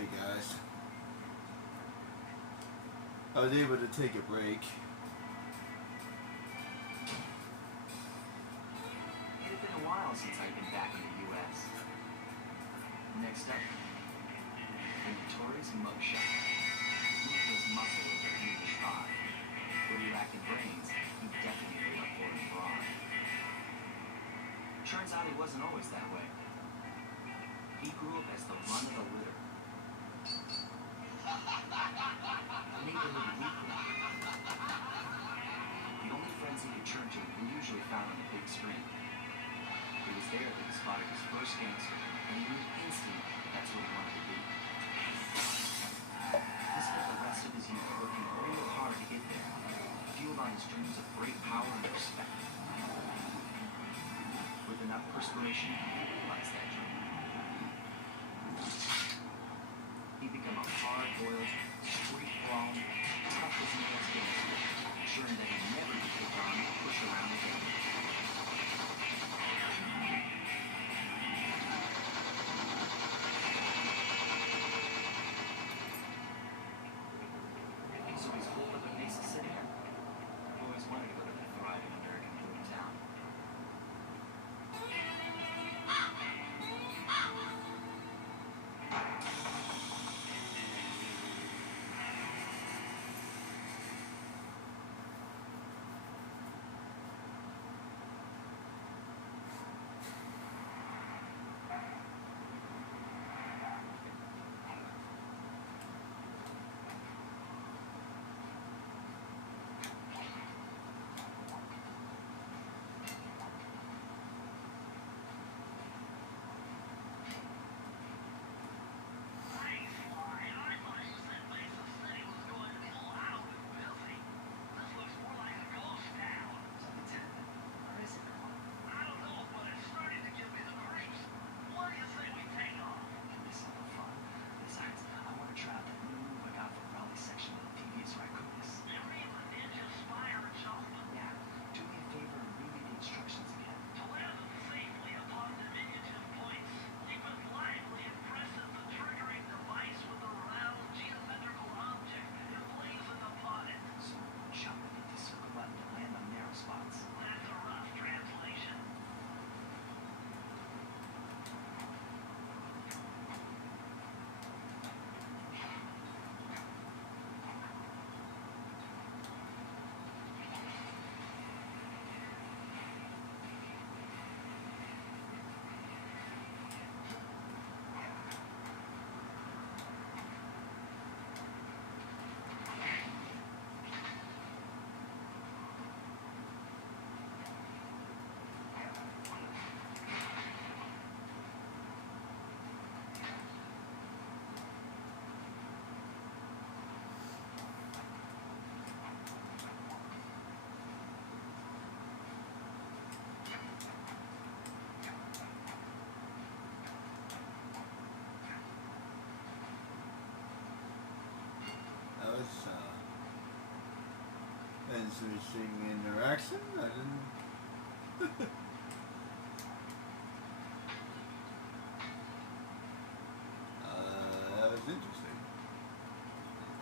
Hey guys, I was able to take a break. It had been a while since I'd been back in the U.S. Next up, the notorious mugshot. Ruthless muscle of the English thigh. What he lacked in brains, he definitely made up for in brawn. Turns out he wasn't always that way. He grew up as the run of the litter. The neighborhood weakling. The only friends he could turn to were usually found on the big screen. It was there that he spotted his first gangster, and he knew instantly that's what he wanted to be. He spent the rest of his youth working real hard to get there, fueled on his dreams of great power and respect. With enough perspiration, he realized that dream. He became a hard-boiled, street-brawled, tough-as-nails gangster, ensuring that he never get picked on or pushed around again. So he's holed up in Mesa City. I've always wanted to go to that thriving American boom town. That was an interesting interaction. I didn't. That was interesting.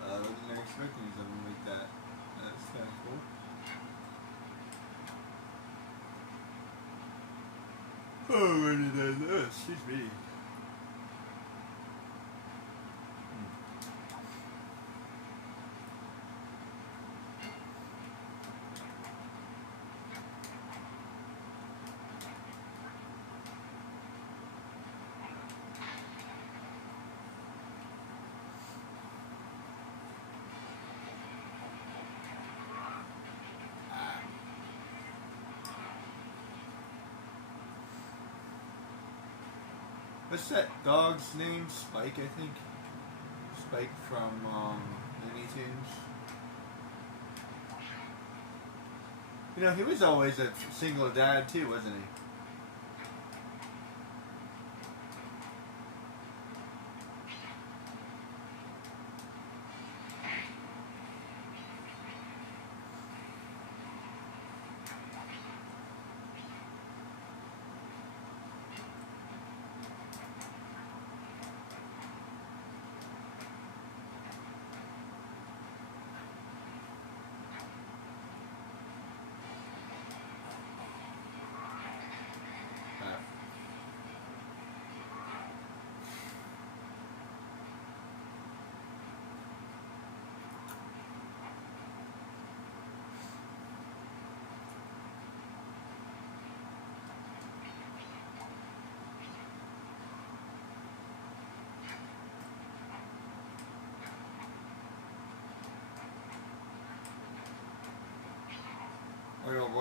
I wasn't expecting something like that. That's kind of cool. Oh, where did I know? Excuse me. What's that dog's name? Spike, I think. Spike from Looney Tunes. You know, he was always a single dad too, wasn't he?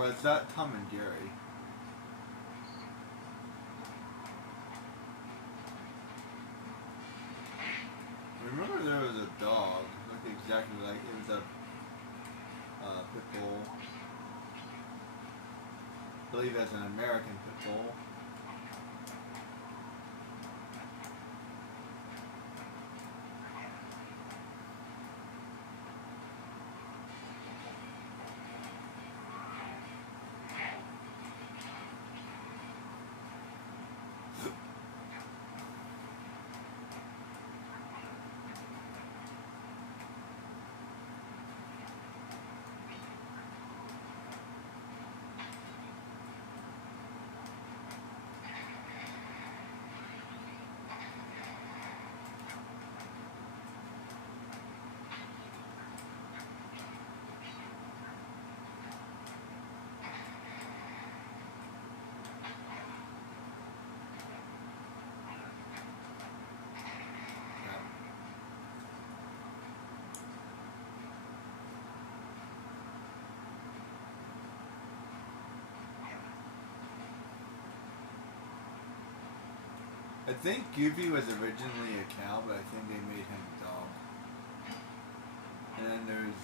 it's that Tom and Jerry. Remember there was a dog, looked exactly like, it was a pit bull. I believe that's an American pit bull. I think Goofy was originally a cow, but I think they made him a dog. And then there's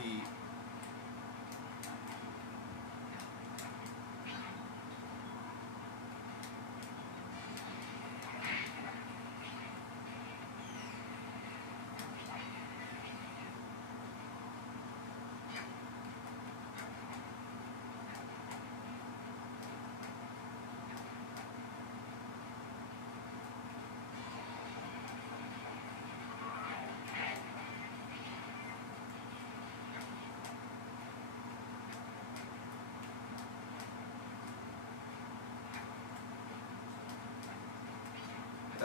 Pete.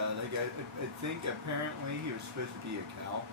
Like I think apparently he was supposed to be a cow.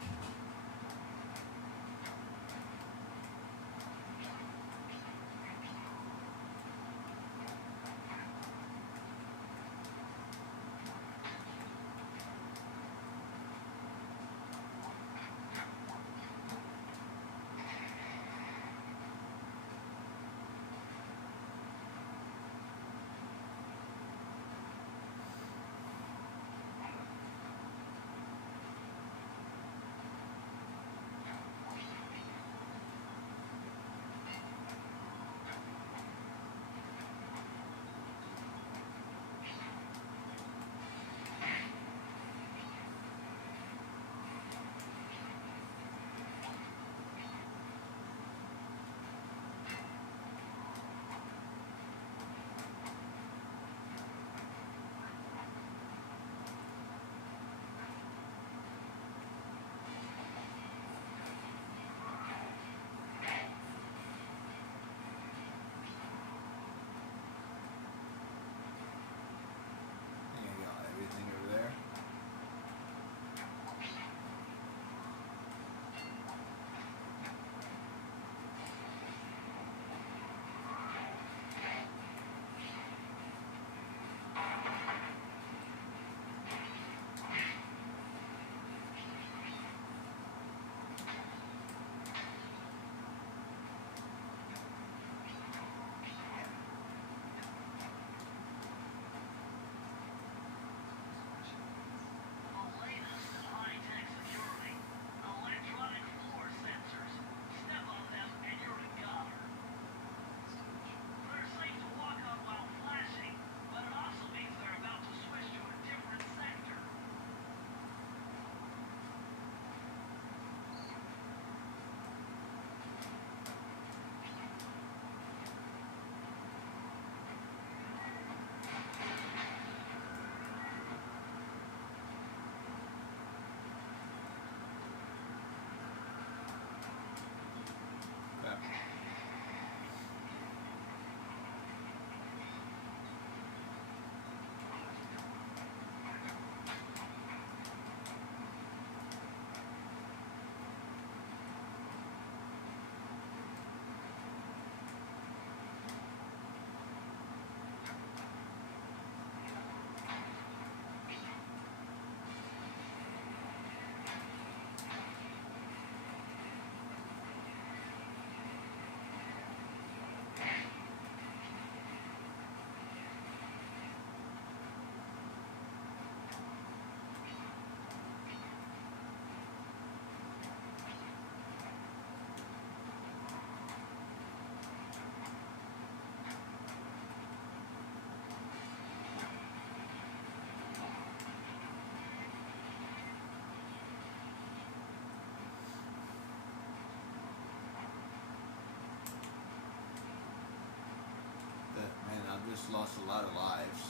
just lost a lot of lives.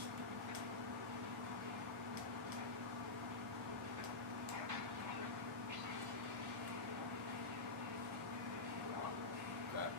Crap.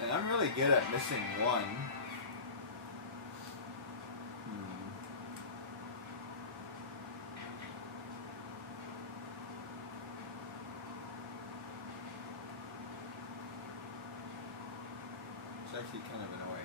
And I'm really good at missing one. It's actually kind of annoying.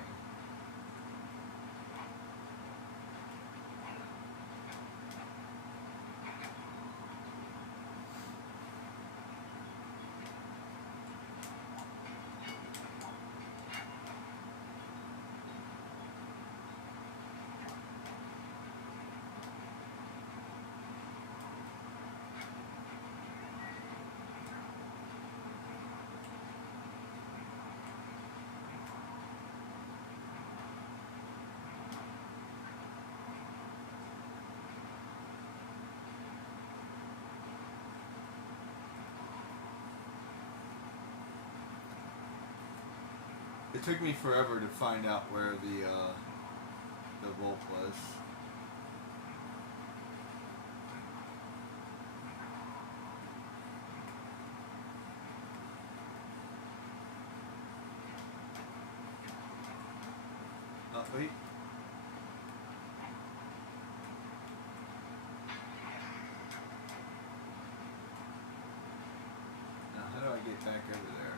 It took me forever to find out where the vault was. Oh, wait. Now, how do I get back over there?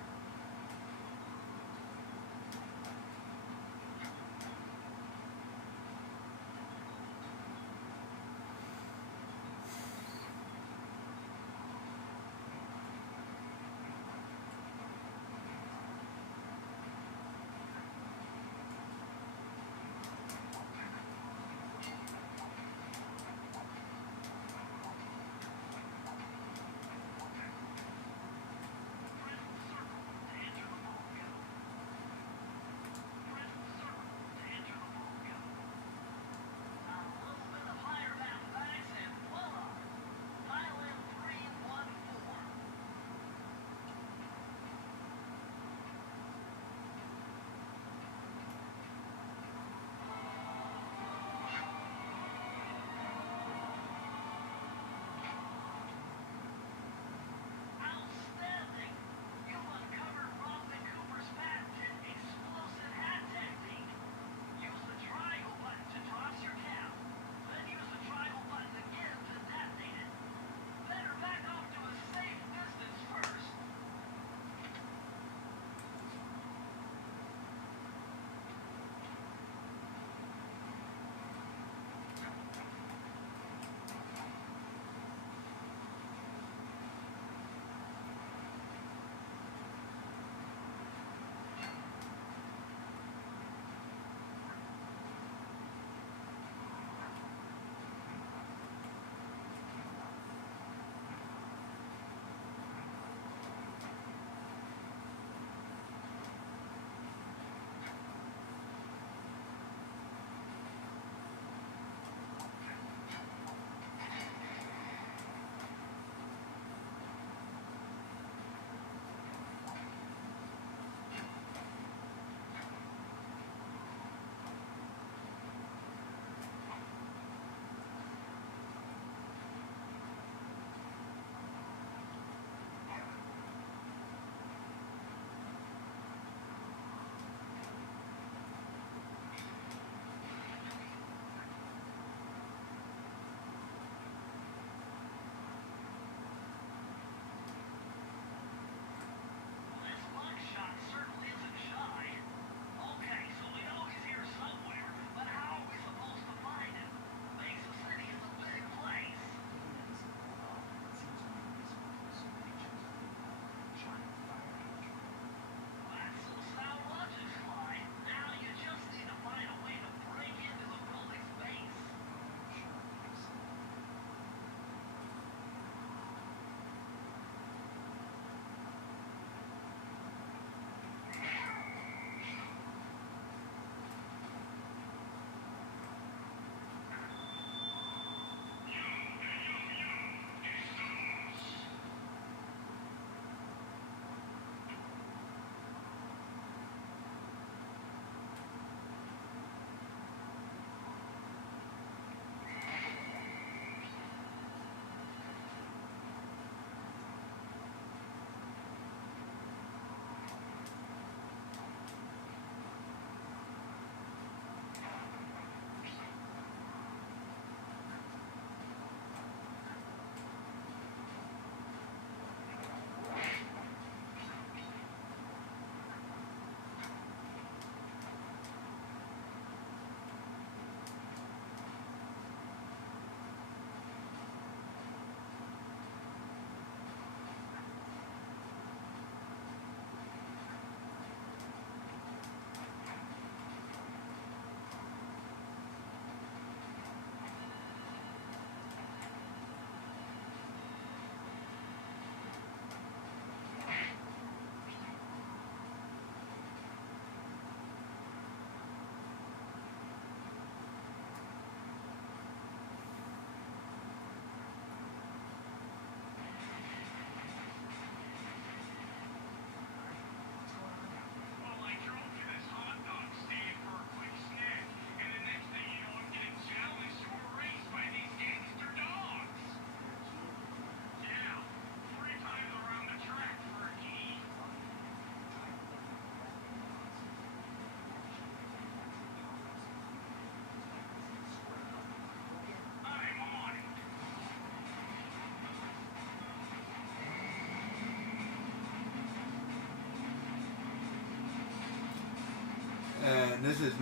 And this is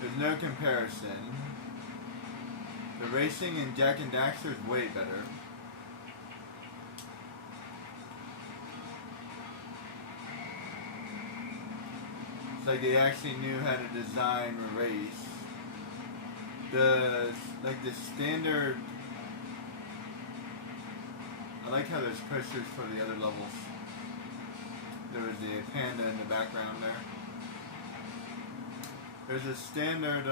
there's no comparison. The racing in Jak and Daxter is way better. It's like they actually knew how to design a race. The standard. I like how there's posters for the other levels. There was the panda in the background there. There's a standard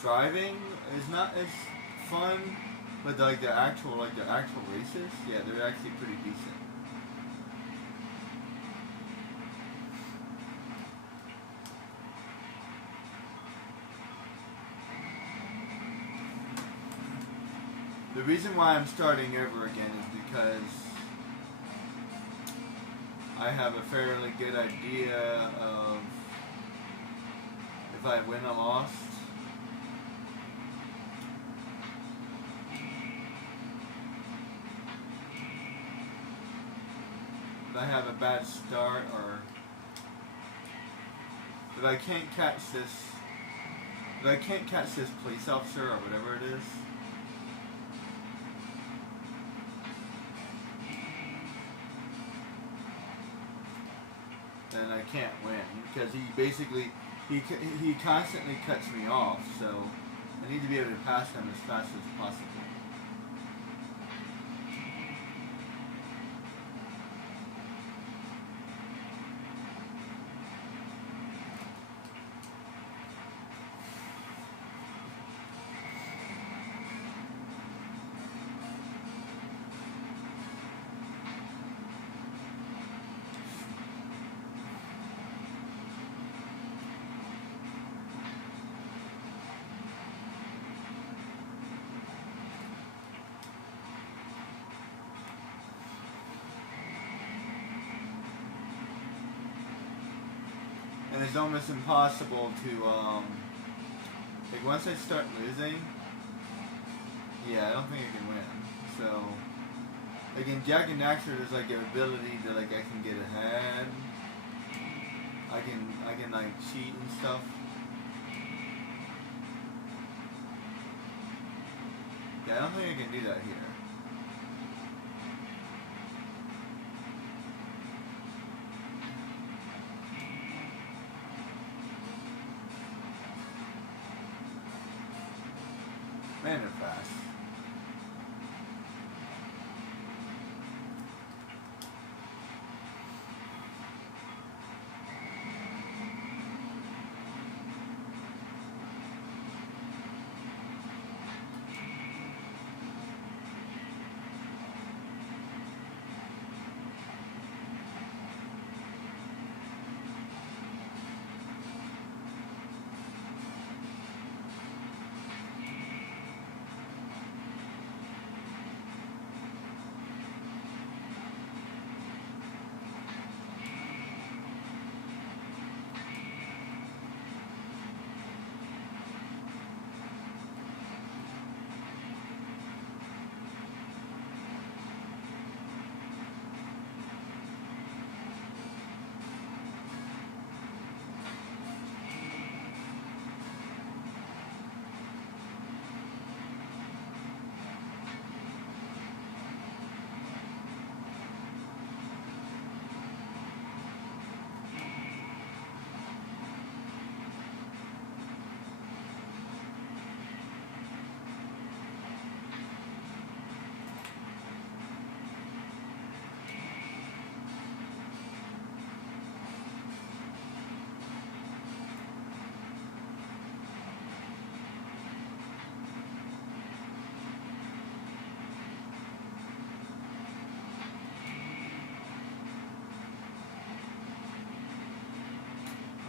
driving is not as fun, but the actual races, yeah, they're actually pretty decent. The reason why I'm starting over again is because I have a fairly good idea of if I win or lost. If I have a bad start, or if I can't catch this police officer or whatever it is. Then I can't win because he constantly cuts me off, so I need to be able to pass him as fast as possible. And it's almost impossible to, like once I start losing, yeah, I don't think I can win. So, like in Jak and Daxter, there's like an ability to I can get ahead. I can like cheat and stuff. Yeah, I don't think I can do that here. Man, they're fast.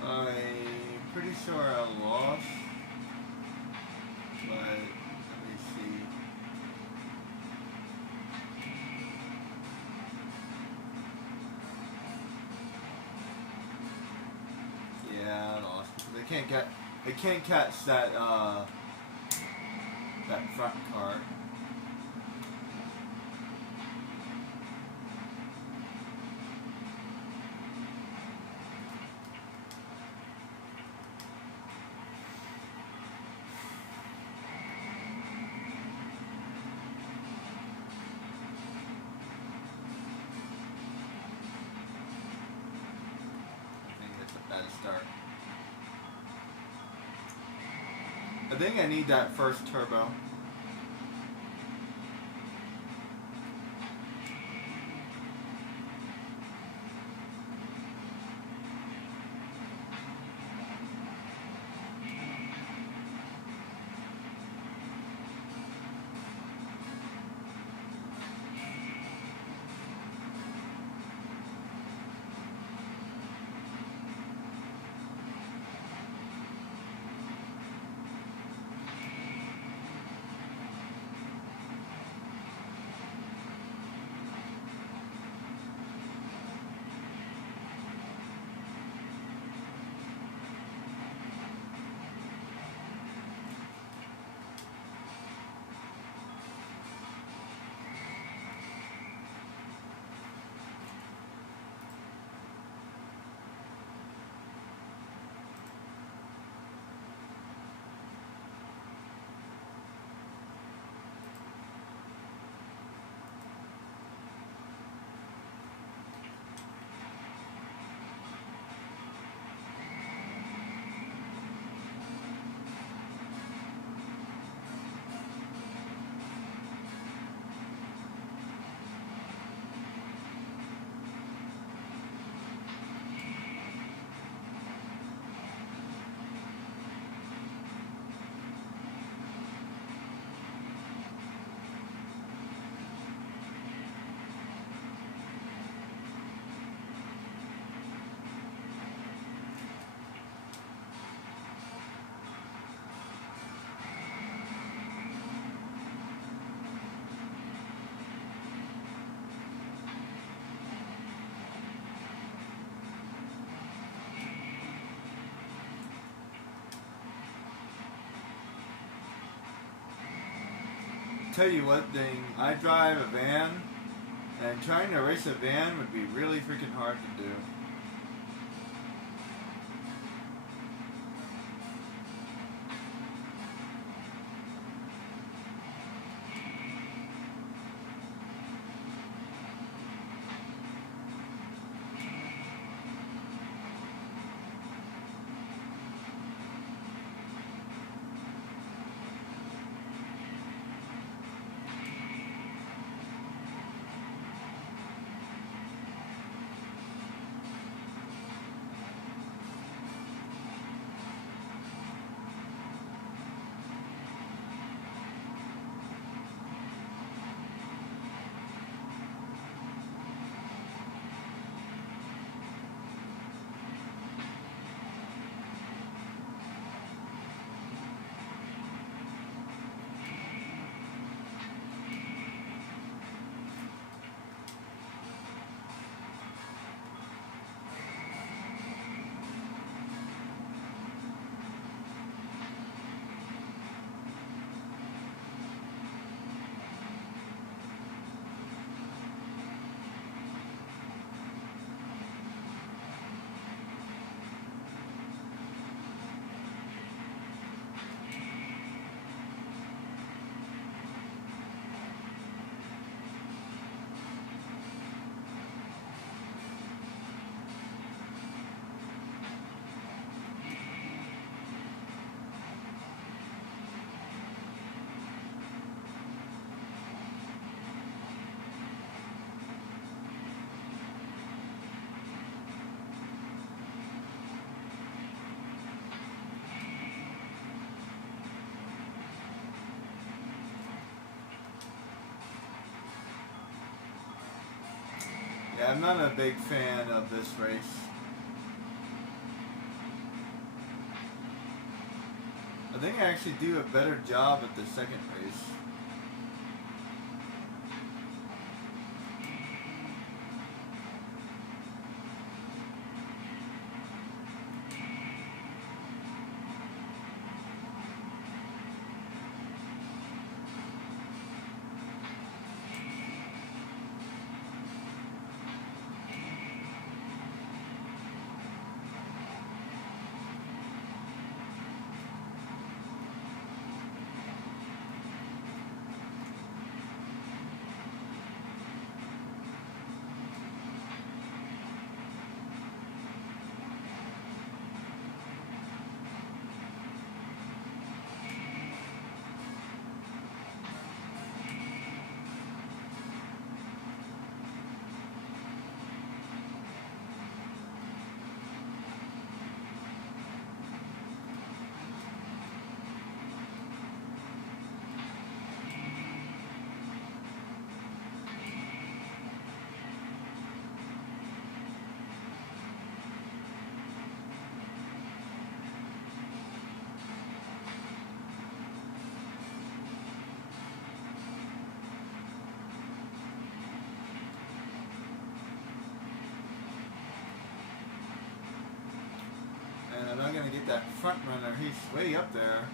I'm pretty sure I lost, but let me see. Yeah, I lost because I can't catch that that front car. at the start. I think I need that first turbo. Tell you what thing, I drive a van, and trying to race a van would be really freaking hard to do. Yeah, I'm not a big fan of this race. I think I actually do a better job at the second race. gonna get that front runner. He's way up there.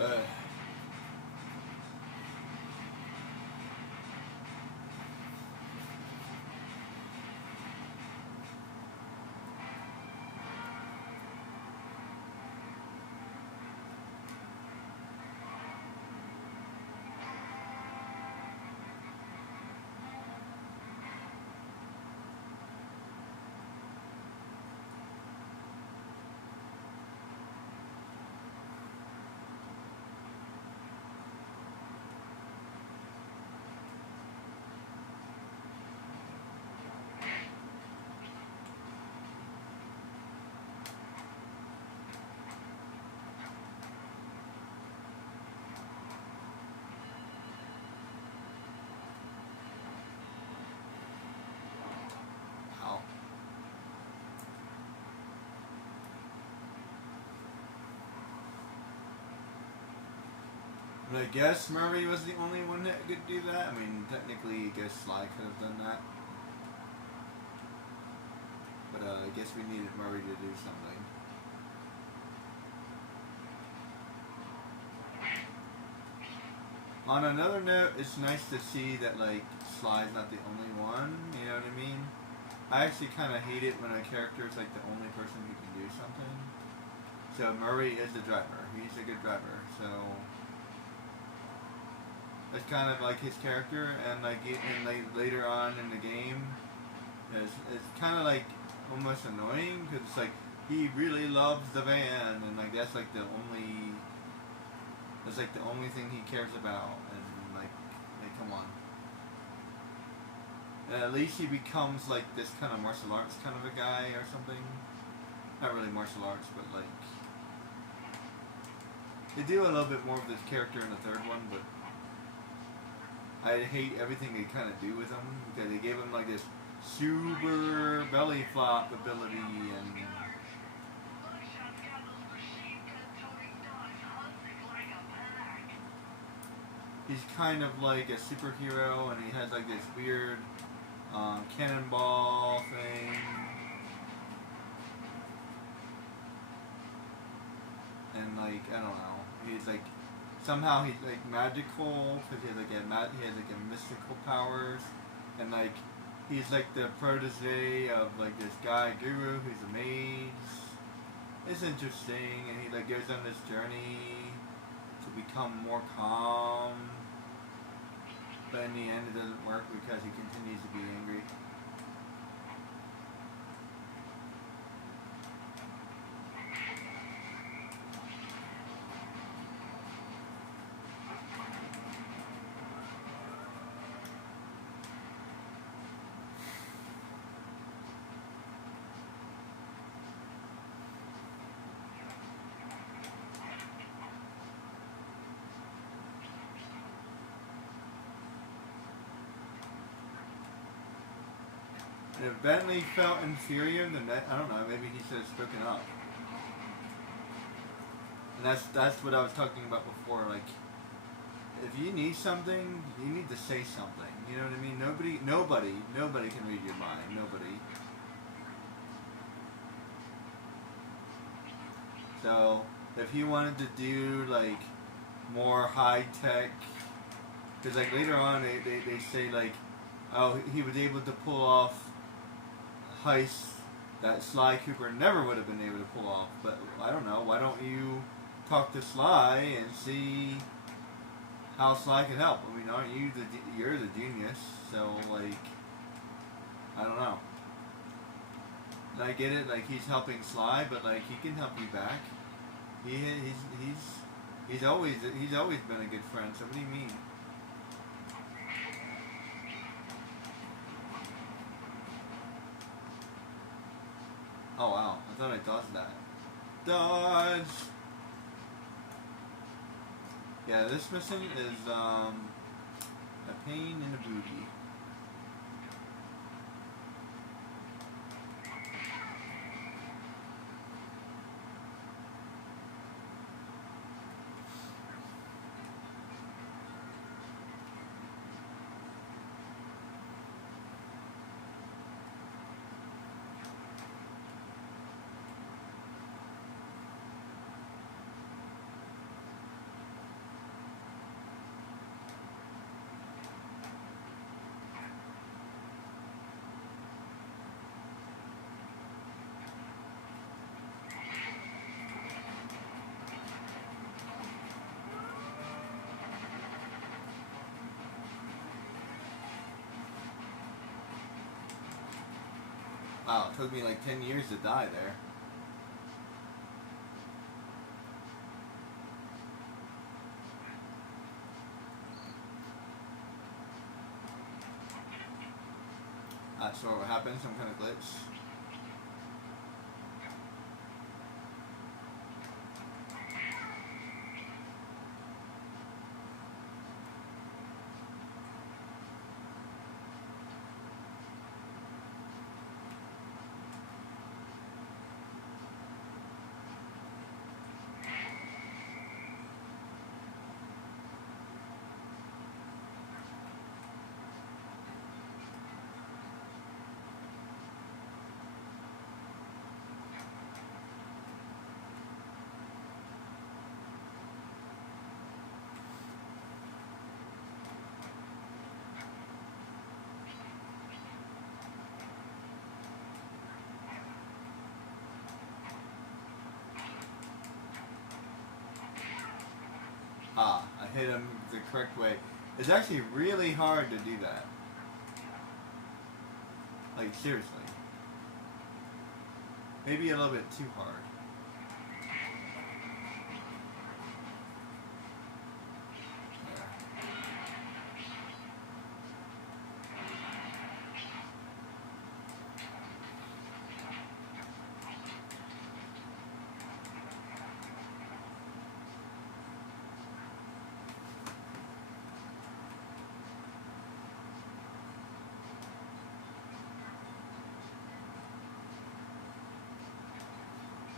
Uh, ow. I guess Murray was the only one that could do that. I mean, technically, I guess Sly could have done that. But I guess we needed Murray to do something. On another note, it's nice to see that, like, Sly's not the only one, you know what I mean? I actually kind of hate it when a character is, like, the only person who can do something. So Murray is the driver. He's a good driver, so... It's kind of like his character, and, like, later on in the game, it's kind of, like, almost annoying, because it's, like, he really loves the van, and, like, that's, like, the only... That's like the only thing he cares about, and like come on. And at least he becomes like this kind of martial arts kind of a guy or something. Not really martial arts, but like they do a little bit more of this character in the third one, but I hate everything they kind of do with him because they gave him like this super belly flop ability and. He's kind of like a superhero, and he has like this weird cannonball thing. And like I don't know, he's like somehow he's like magical because he has like a mystical powers, and like he's like the protege of like this guy Guru who's a mage. It's interesting, and he like goes on this journey to become more calm. But in the end, it doesn't work because he continues to be angry. And if Bentley felt inferior, then that, I don't know, maybe he should have spoken up. And that's what I was talking about before. Like, if you need something, you need to say something. You know what I mean? Nobody can read your mind. Nobody. So if he wanted to do like more high tech, because like later on they say like, oh, he was able to pull off heists that Sly Cooper never would have been able to pull off. But I don't know. Why don't you talk to Sly and see how Sly can help? I mean, aren't you you're the genius? So like, I don't know. And I get it. Like he's helping Sly, but like he can help you back. He's always been a good friend. So what do you mean? Oh wow, I thought I dodged that. Dodge! Yeah, this mission is a pain in the booty. Wow, it took me like 10 years to die there. That's what happened, some kind of glitch. Ah, I hit him the correct way. It's actually really hard to do that. Like, seriously. Maybe a little bit too hard.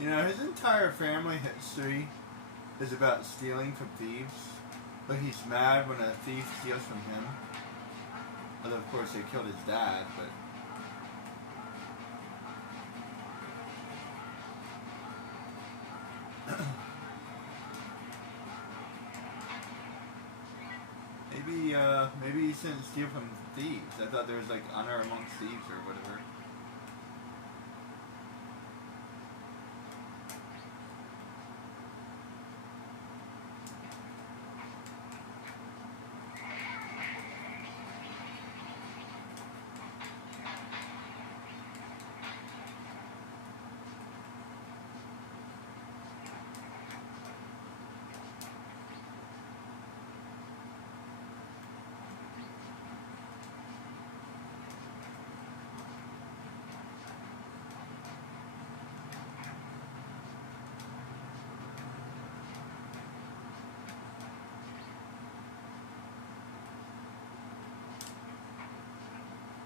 You know, his entire family history is about stealing from thieves. But he's mad when a thief steals from him. Although, of course, they killed his dad, but... maybe he shouldn't steal from thieves. I thought there was, like, honor amongst thieves or whatever.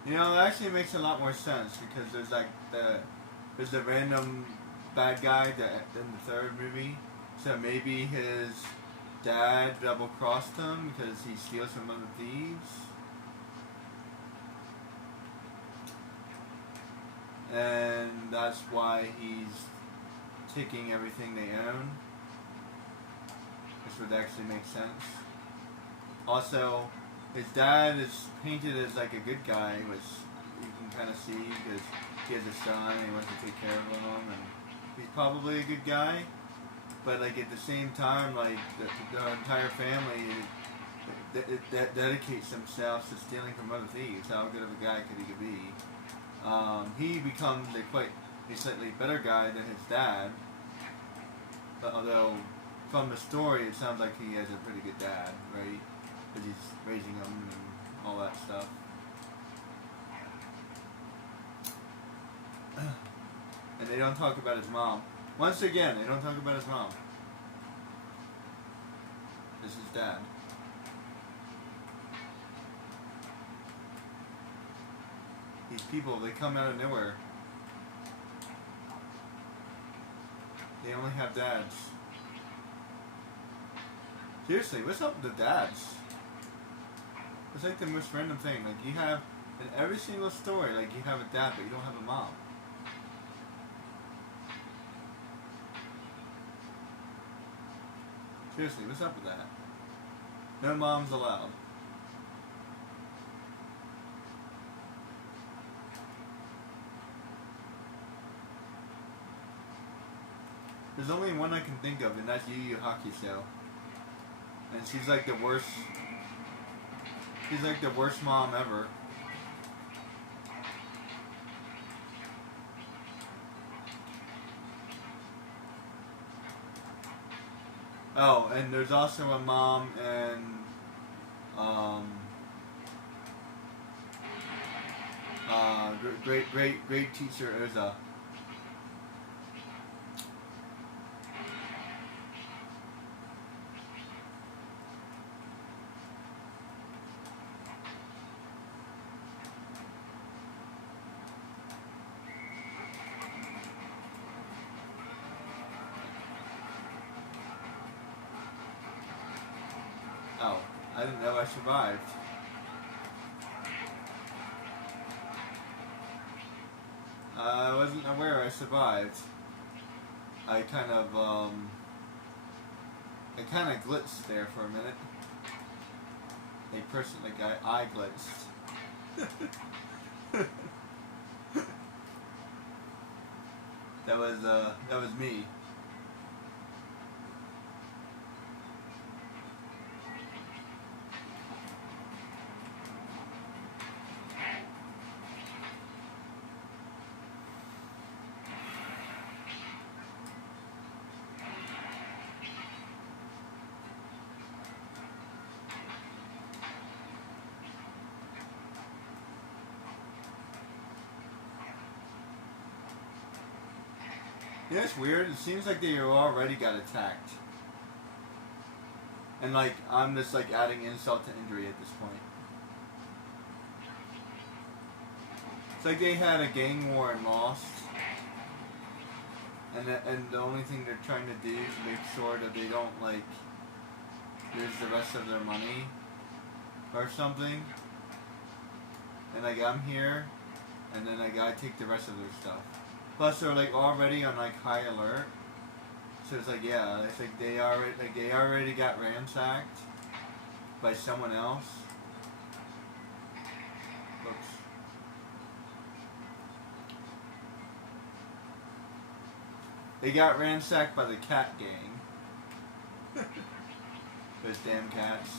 You know, it actually makes a lot more sense because there's like there's the random bad guy that in the third movie. So maybe his dad double crossed him because he steals from other thieves. And that's why he's taking everything they own. This would actually make sense. Also, his dad is painted as like a good guy, which you can kind of see because he has a son and he wants to take care of him, and he's probably a good guy. But like at the same time, like the entire family that dedicates themselves to stealing from other thieves. How good of a guy could he be? He becomes a slightly better guy than his dad. But although from the story, it sounds like he has a pretty good dad, right? Because he's raising them and all that stuff. And they don't talk about his mom. Once again, they don't talk about his mom. This is dad. These people, they come out of nowhere. They only have dads. Seriously, what's up with the dads? It's like the most random thing. Like, you have, in every single story, like, you have a dad, but you don't have a mom. Seriously, what's up with that? No moms allowed. There's only one I can think of, and that's Yu Yu Hakusho. And she's like the worst. She's like the worst mom ever. Oh, and there's also a mom and um, great teacher Urza. Oh, I didn't know I survived. I wasn't aware I survived. I kind of glitched there for a minute. A person, like I glitched. that was me. Yeah, it's weird. It seems like they already got attacked. And like, I'm just like adding insult to injury at this point. It's like they had a gang war and lost. And the only thing they're trying to do is make sure that they don't like lose the rest of their money or something. And like, I'm here, and then like I take the rest of their stuff. Plus, they're like already on like high alert, so it's like, yeah, it's like they already got ransacked by someone else. Oops. They got ransacked by the cat gang. Those damn cats.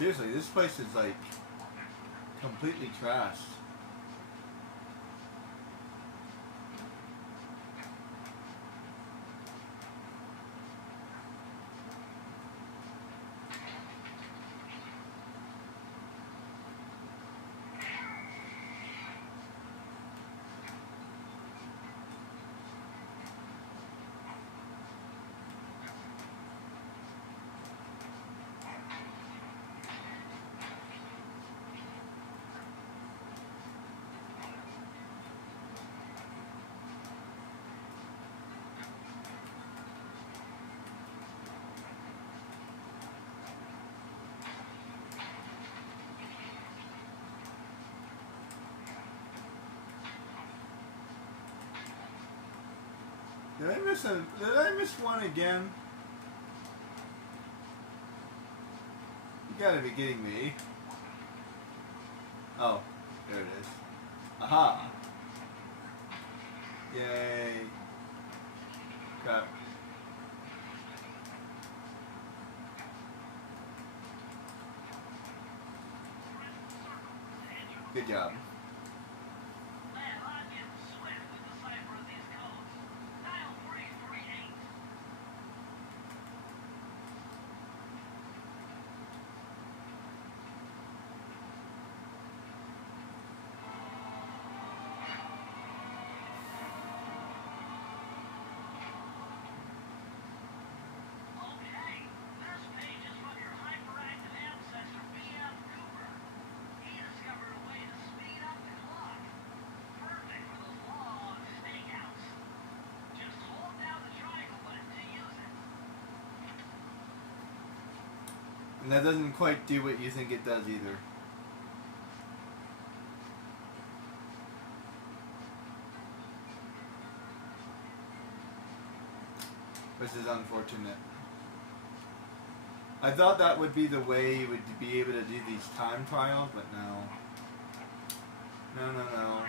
Seriously, this place is like completely trashed. Did I miss one again? You gotta be kidding me. Oh, there it is. Aha! Yay! Crap. Good job. And that doesn't quite do what you think it does either. Which is unfortunate. I thought that would be the way you would be able to do these time trials, but no. No.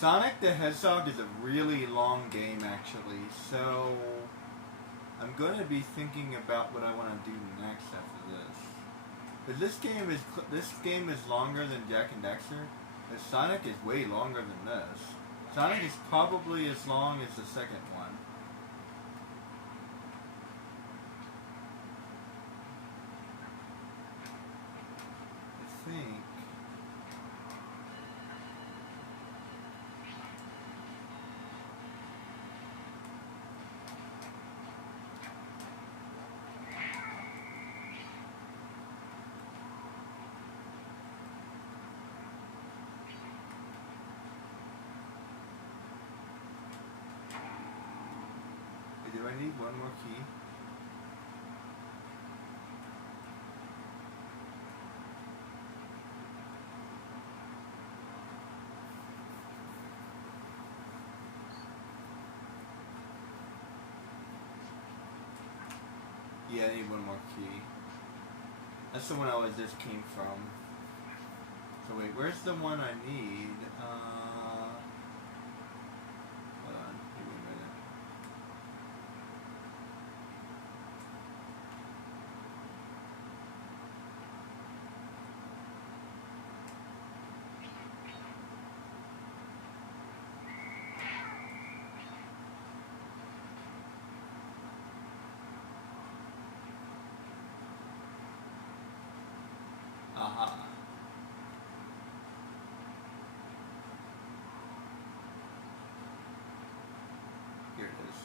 Sonic the Hedgehog is a really long game, actually, so I'm going to be thinking about what I want to do next after this. But this game is longer than Jak and Daxter, but Sonic is way longer than this. Sonic is probably as long as the second one. I think. Do I need one more key? Yeah, I need one more key. That's the one I just came from. So wait, where's the one I need? Hold on, give me a minute. Aha. Here it is.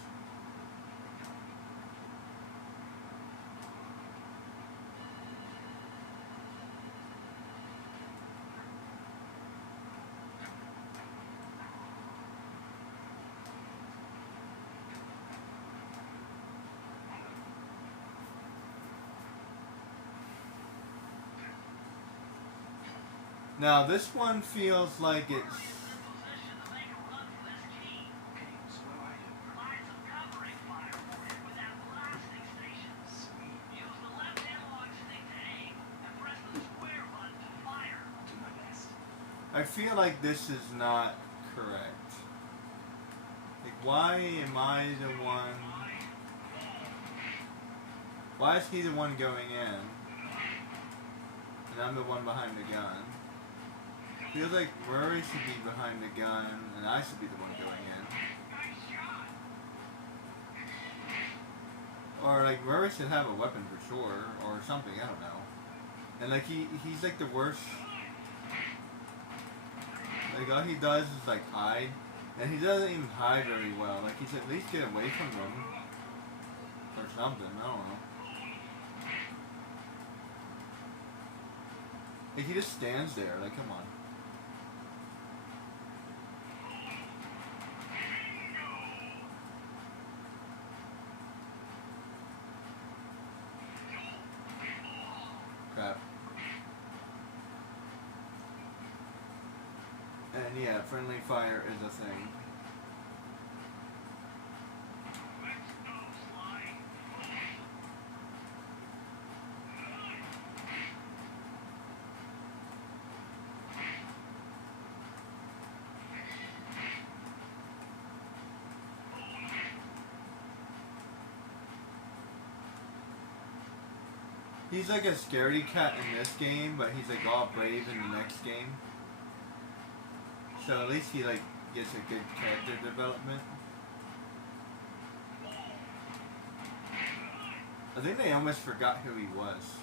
Now this one feels like it's... Okay, so where are you? Sweet. I'll do my best. I feel like this is not correct. Like, why am I the one... Why is he the one going in? And I'm the one behind the gun. Feels like Murray should be behind the gun, and I should be the one going in. Or like Murray should have a weapon for sure, or something, I don't know. And like he's like the worst. Like all he does is like hide, and he doesn't even hide very well. Like he should at least get away from them, or something, I don't know. Like he just stands there, like come on. Crap. And yeah, friendly fire is a thing. He's like a scaredy cat in this game, but he's like all brave in the next game. So at least he like gets a good character development. I think they almost forgot who he was.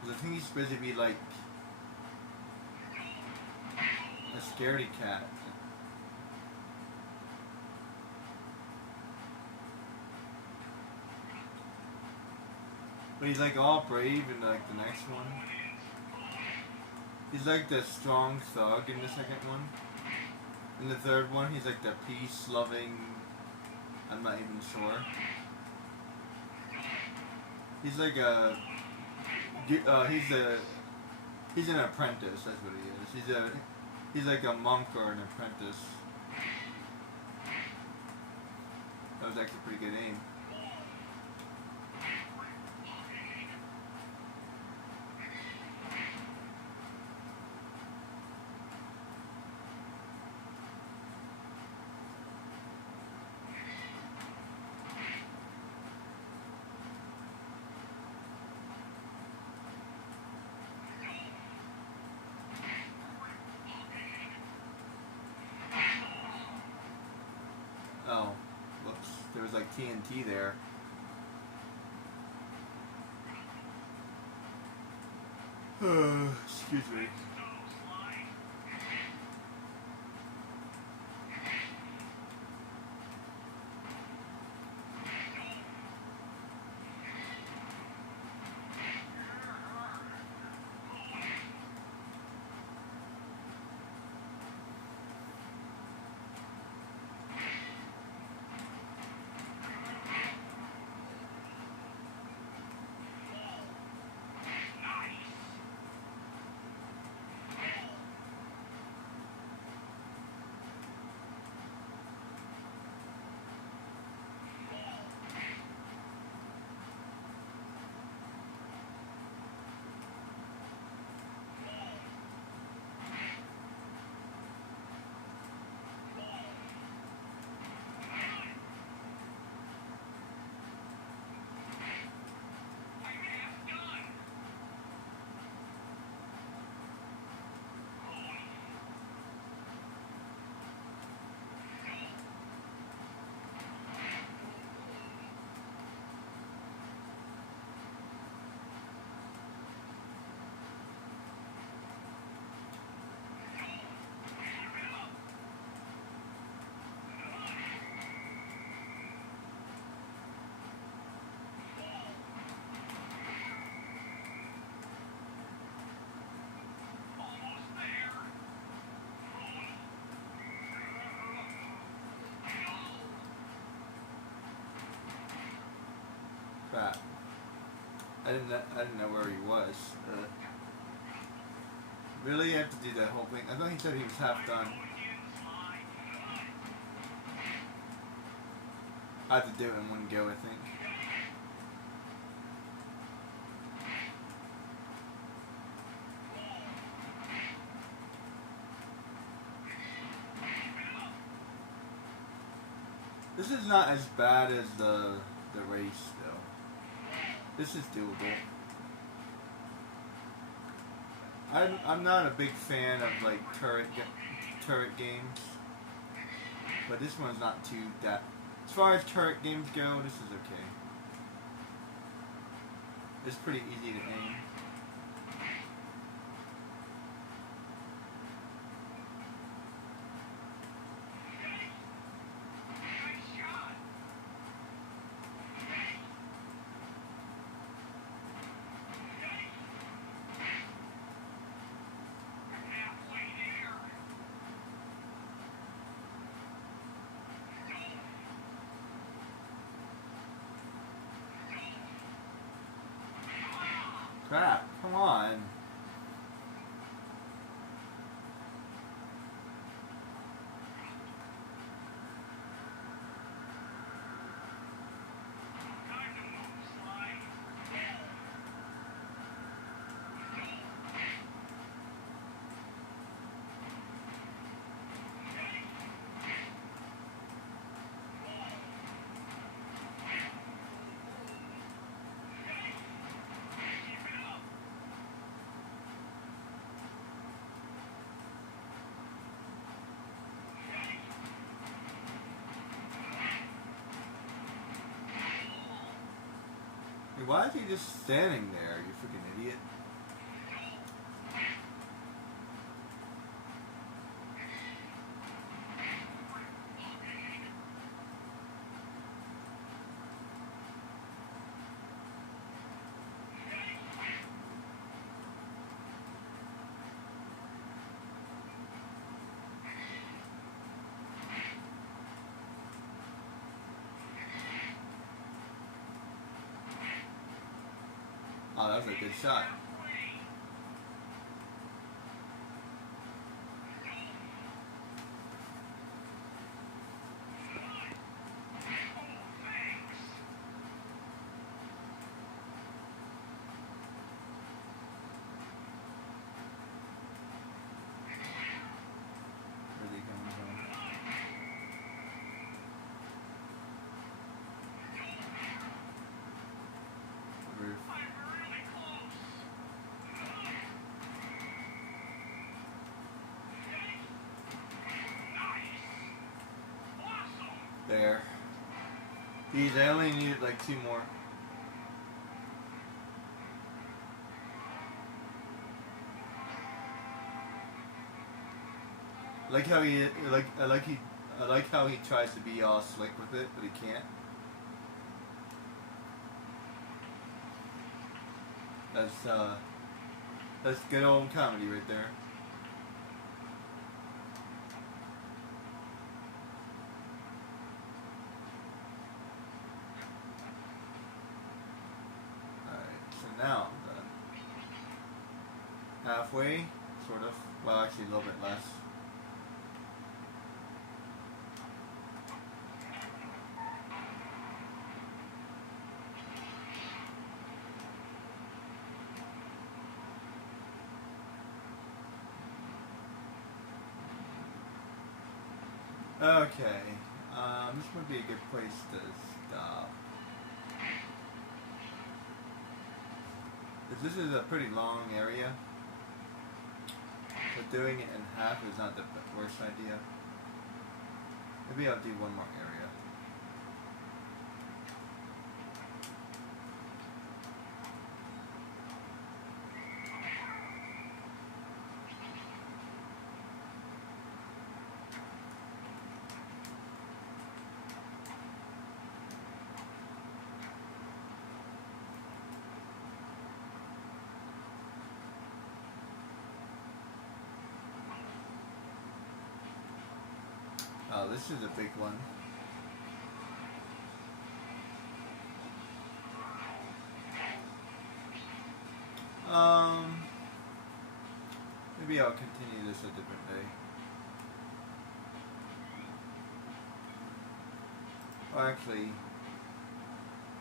'Cause I think he's supposed to be like a scaredy cat. But he's like all brave in like the next one. He's like the strong thug in the second one. In the third one, he's like the peace-loving. I'm not even sure. He's like a. He's an apprentice. That's what he is. He's like a monk or an apprentice. That was actually pretty good aim. Oh, whoops. There was like TNT there. Excuse me. Crap. I didn't know where he was. Really have to do that whole thing? I thought he said he was half done. I have to do it in one go, I think. This is not as bad as the race, though. This is doable. I'm not a big fan of like turret games, but this one's not too that. As far as turret games go, this is okay. It's pretty easy to aim. Crap, come on. why is he just standing there, you freaking idiot? Oh, that was a good shot. Where's he coming from? The roof. There. Geez, I only needed like 2 more. Like how he I like how he tries to be all slick with it, but he can't. That's good old comedy right there. Now I'm done. Halfway, sort of. Well, actually a little bit less. Okay, this would be a good place to stop. This is a pretty long area, so doing it in half is not the worst idea. Maybe I'll do one more area. Oh, this is a big one. Maybe I'll continue this a different day. Well, actually,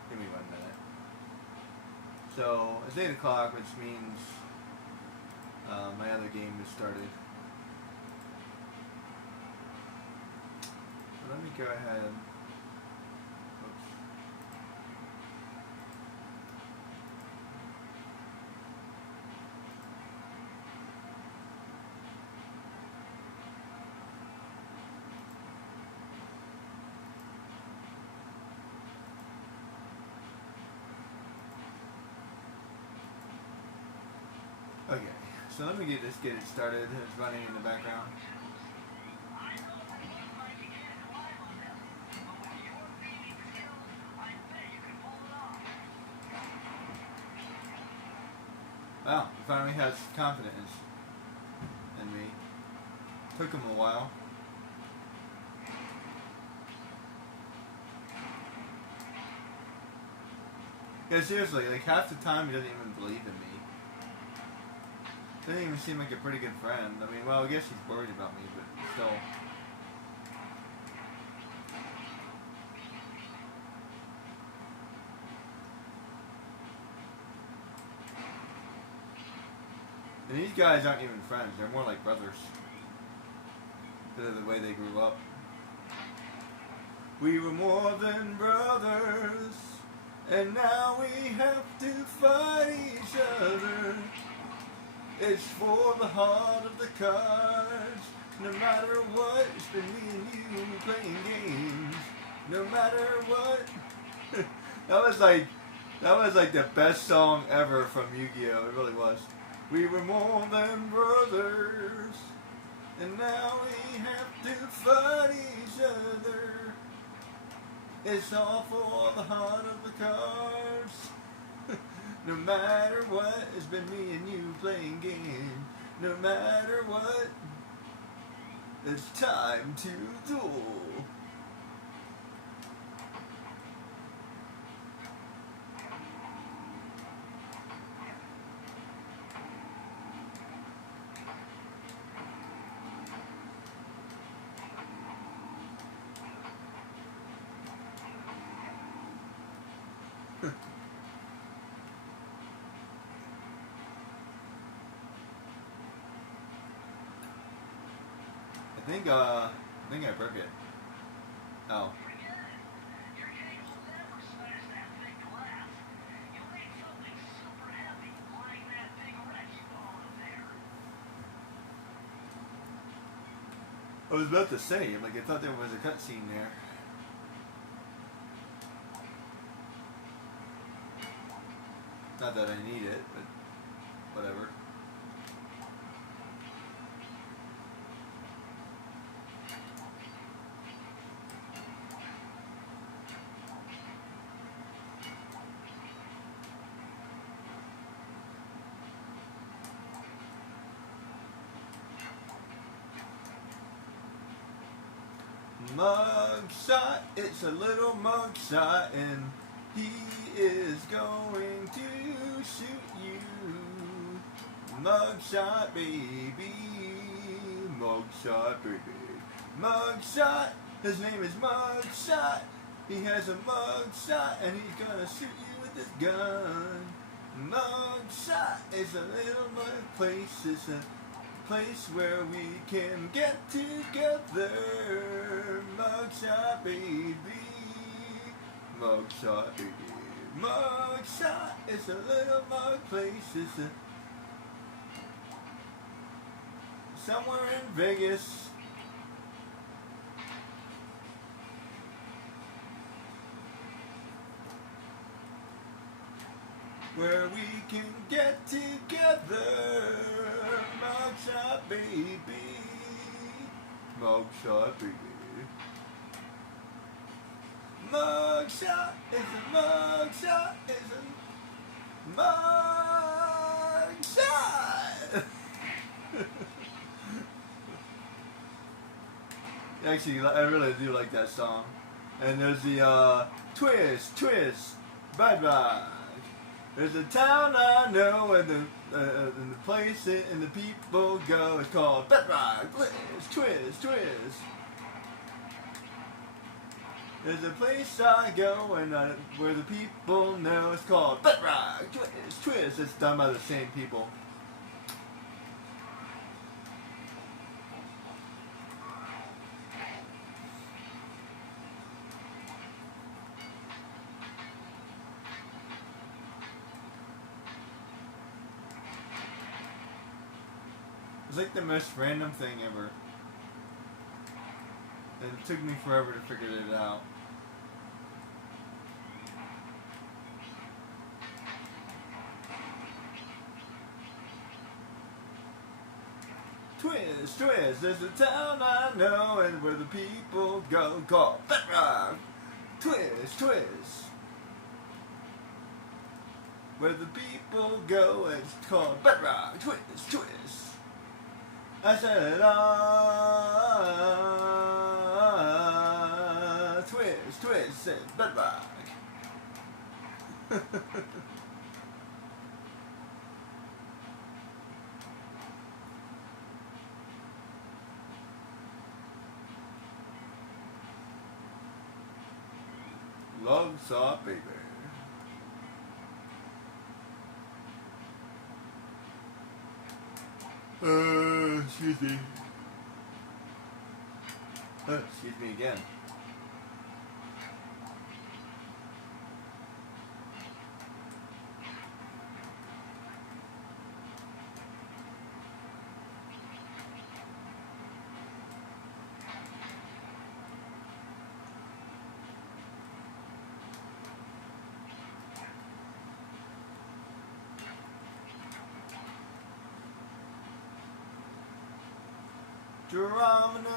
give me 1 minute. So, it's 8 o'clock, which means my other game has started. So let me go ahead. Oops. Okay, so let me get it started. It's running in the background. Wow, he finally has confidence in me. Took him a while. Yeah, seriously, like half the time he doesn't even believe in me. Doesn't even seem like a pretty good friend. I mean, well, I guess he's worried about me, but still. And these guys aren't even friends. They're more like brothers. Because of the way they grew up. We were more than brothers, and now we have to fight each other. It's for the heart of the cards. No matter what, it's been me and you playing games. No matter what. That was like That was like the best song ever from Yu-Gi-Oh! It really was. We were more than brothers, and now we have to fight each other. It's all for the heart of the cards. No matter what, it's been me and you playing game. No matter what, it's time to duel. I think I broke it. Oh. I was about to say, like, I thought there was a cutscene there. Not that I need it, but whatever. Mugshot, it's a little mugshot, and he is going to shoot you. Mugshot, baby. Mugshot, baby. Mugshot, his name is Mugshot. He has a mugshot, and he's gonna shoot you with his gun. Mugshot is a little mug place, it's a place where we can get together. Mugshot, baby. Mugshot, baby. Mugshot, it's a little mug place. It's a somewhere in Vegas. Where we can get together. Mugshot, baby. Mugshot, baby. Mugshot is a mugshot is a mugshot. Actually, I really do like that song. And there's the twist, bye bye. There's a town I know, and the place and the people go. It's called Bedrock. Twist. There's a place I go, and where the people know. It's called Bedrock. Twist. It's done by the same people. It's like the most random thing ever. And it took me forever to figure it out. Twist, there's a town I know, and where the people go called Bedrock. Twist. Where the people go, it's called Bedrock. Twist. I said, twist, said Bedrock. Love saw baby. Excuse me. Excuse me again. Geronimo!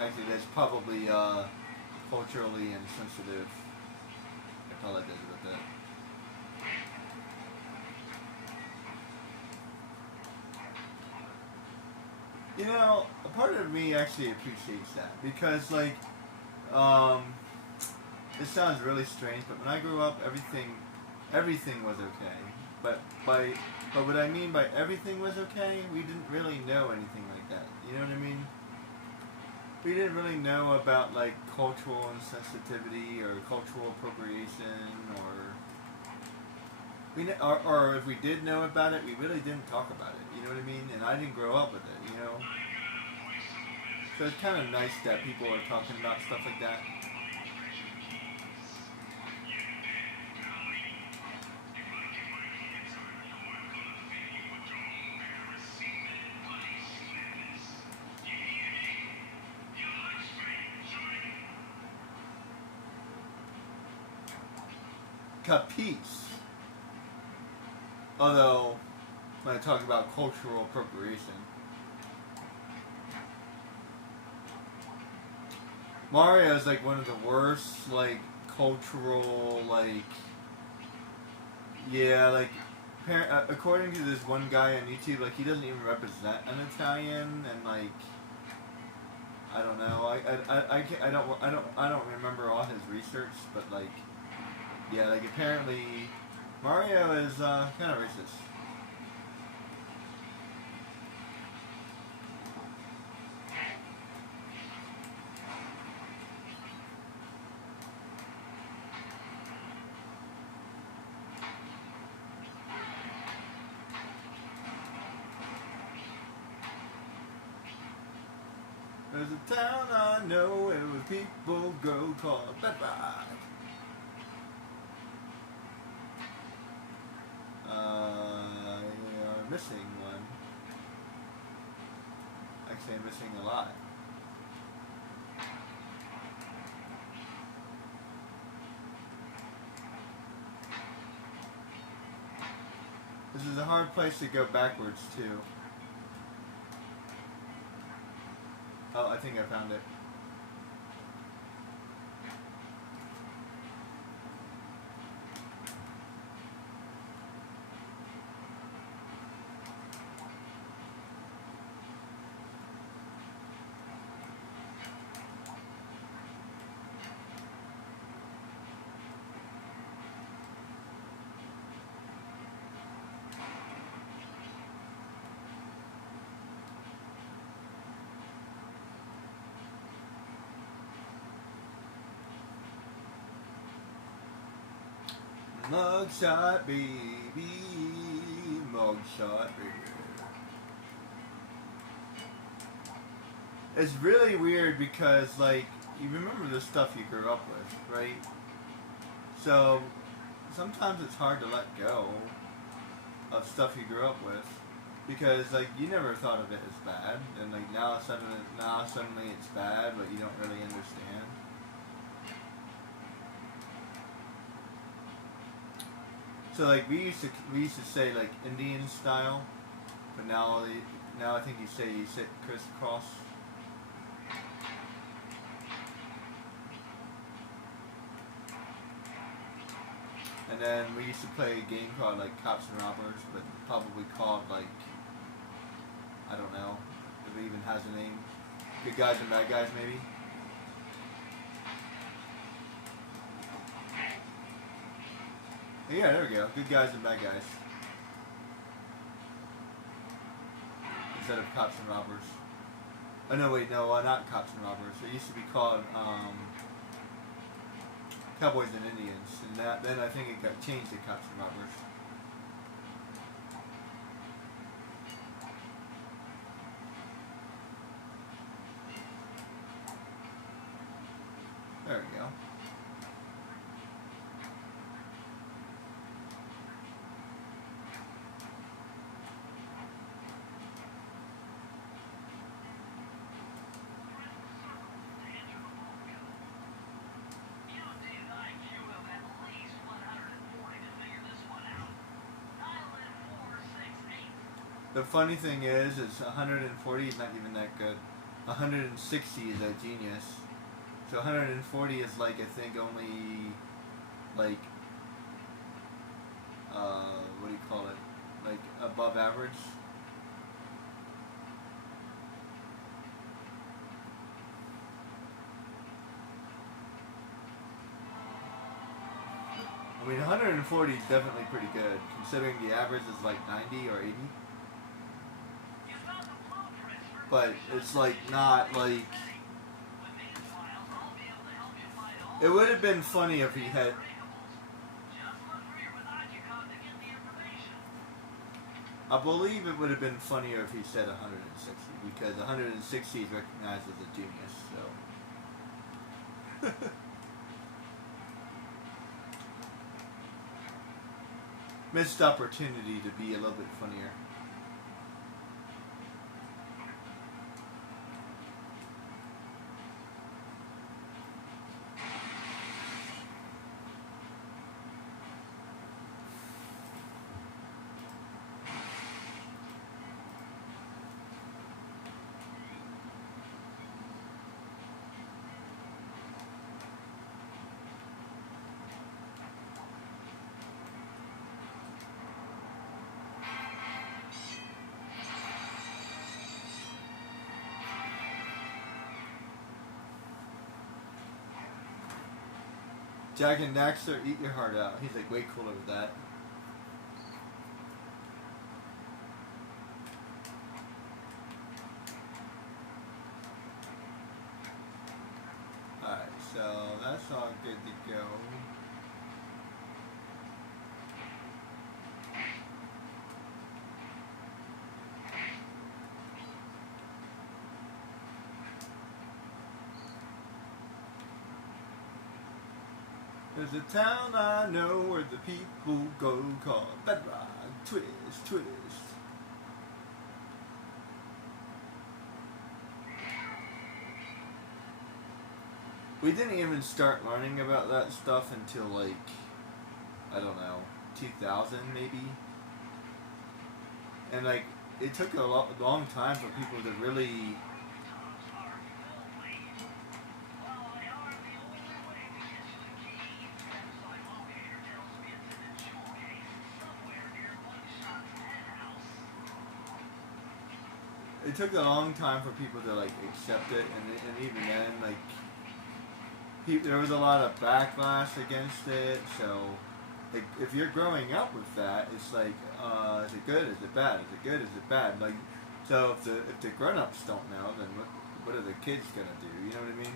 Actually, that's probably culturally insensitive. I apologize about that. You know, a part of me actually appreciates that because, like, it sounds really strange, but when I grew up, everything was okay. But but what I mean by everything was okay, we didn't really know anything like that. You know what I mean? We didn't really know about like cultural insensitivity or cultural appropriation, or if we did know about it, we really didn't talk about it. You know what I mean? And I didn't grow up with it. You know, so it's kind of nice that people are talking about stuff like that. Capiche. Although, when I talk about cultural appropriation, Mario is like one of the worst, like, cultural, like, yeah, like, according to this one guy on YouTube, like, he doesn't even represent an Italian, and, like, I don't know, I don't remember all his research, but, like, yeah, like, apparently, Mario is, kind of racist. There's a town I know where people go called Bedrock. You're missing one. Actually, I'm missing a lot. This is a hard place to go backwards to. Oh, I think I found it. Mugshot, baby. Mugshot, baby. It's really weird because, like, you remember the stuff you grew up with, right? So, sometimes it's hard to let go of stuff you grew up with because, like, you never thought of it as bad, and, like, now suddenly it's bad, but you don't really understand. So, like, we used to say, like, Indian style, but now I think you say crisscross. And then we used to play a game called, like, Cops and Robbers, but probably called, like, I don't know if it even has a name. Good Guys and Bad Guys, maybe. Yeah, there we go. Good Guys and Bad Guys. Instead of Cops and Robbers. Oh, no, wait, no, not Cops and Robbers. It used to be called, Cowboys and Indians. And then I think it got changed to Cops and Robbers. There we go. The funny thing is 140 is not even that good. 160 is a genius. So 140 is like, I think, only like what do you call it? Like above average. I mean, 140 is definitely pretty good, considering the average is like 90 or 80. But it's like not like. It would have been funny if he had. I believe it would have been funnier if he said 160, because 160 is recognized as a genius, so. Missed opportunity to be a little bit funnier. Jak and Daxter, eat your heart out. He's like way cooler with that. Alright, so that's all good to go. There's a town I know where the people go called Bedrock. Twist, twist. We didn't even start learning about that stuff until like, I don't know, 2000 maybe. And like, it took a long time for people to really. It took a long time for people to like accept it, and even then, like, there was a lot of backlash against it. So, like, if you're growing up with that, it's like, is it good? Is it bad? Is it good? Is it bad? Like, so if the grown-ups don't know, then what are the kids gonna do? You know what I mean?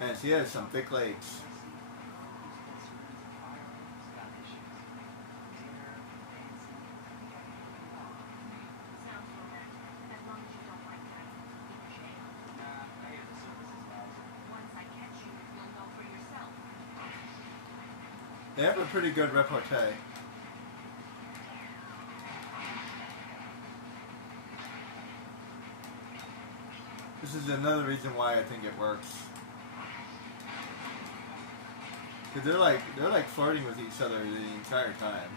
And she has some thick legs. They have a pretty good repartee. This is another reason why I think it works. Cause they're like flirting with each other the entire time.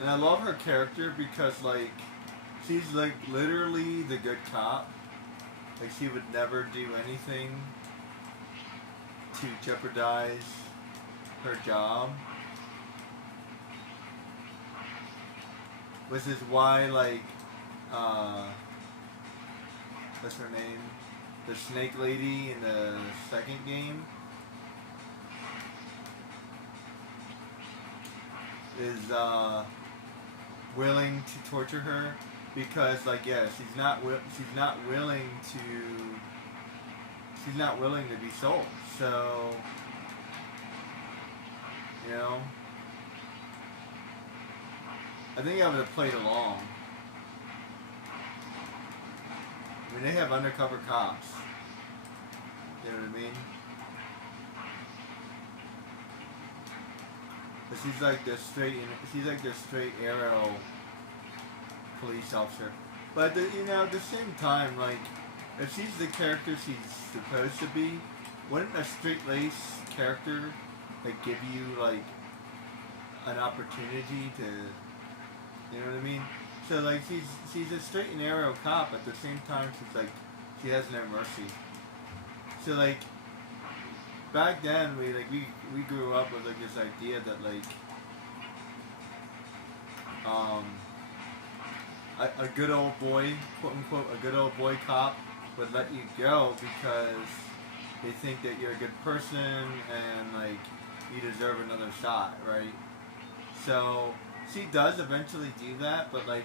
And I love her character because like she's like literally the good cop. Like she would never do anything to jeopardize her job, which is why like what's her name, the snake lady in the second game is willing to torture her because like she's not willing to be sold. So You know? I think I would have played along. I mean, they have undercover cops. You know what I mean? But she's like the straight arrow police officer. But at the same time, like, if she's the character she's supposed to be, wouldn't a straight lace character like give you like an opportunity to, you know what I mean? So like she's a straight and arrow cop. At the same time, she has no mercy. So like back then we grew up with like this idea that like a good old boy, quote unquote, a good old boy cop would let you go because they think that you're a good person and like you deserve another shot, right? So she does eventually do that, but like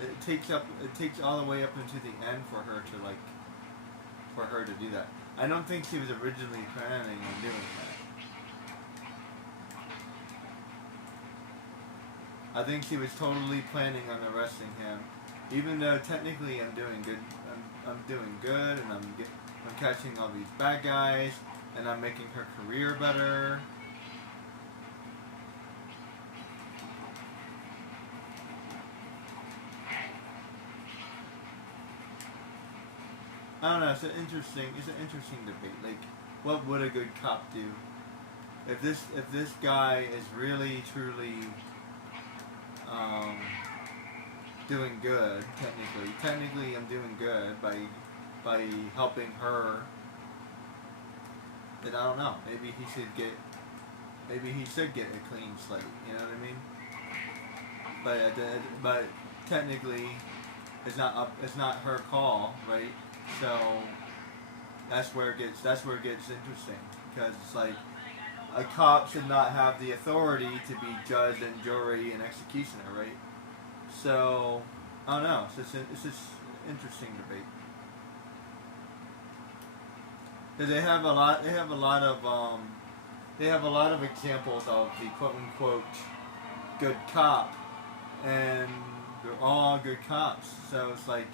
it takes all the way up into the end for her to do that. I don't think she was originally planning on doing that. I think she was totally planning on arresting him, even though technically I'm doing good. I'm doing good, and I'm catching all these bad guys, and I'm making her career better. I don't know. It's an interesting debate. Like, what would a good cop do? If this guy is really truly doing good, technically I'm doing good by helping her. Then I don't know. Maybe he should get a clean slate. You know what I mean? But technically, it's not her call, right? So that's where it gets interesting, because it's like a cop should not have the authority to be judge and jury and executioner, right? So I don't know. It's just interesting debate. Because they have a lot of examples of the quote unquote good cop, and they're all good cops. So it's like,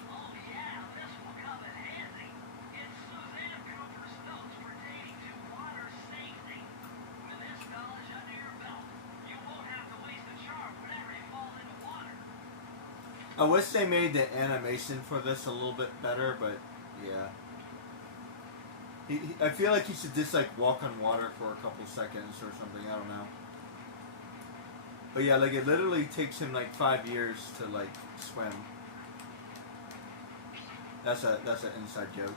I wish they made the animation for this a little bit better, but yeah. I feel like he should just like walk on water for a couple seconds or something. I don't know. But yeah, like it literally takes him like 5 years to like swim. That's an inside joke.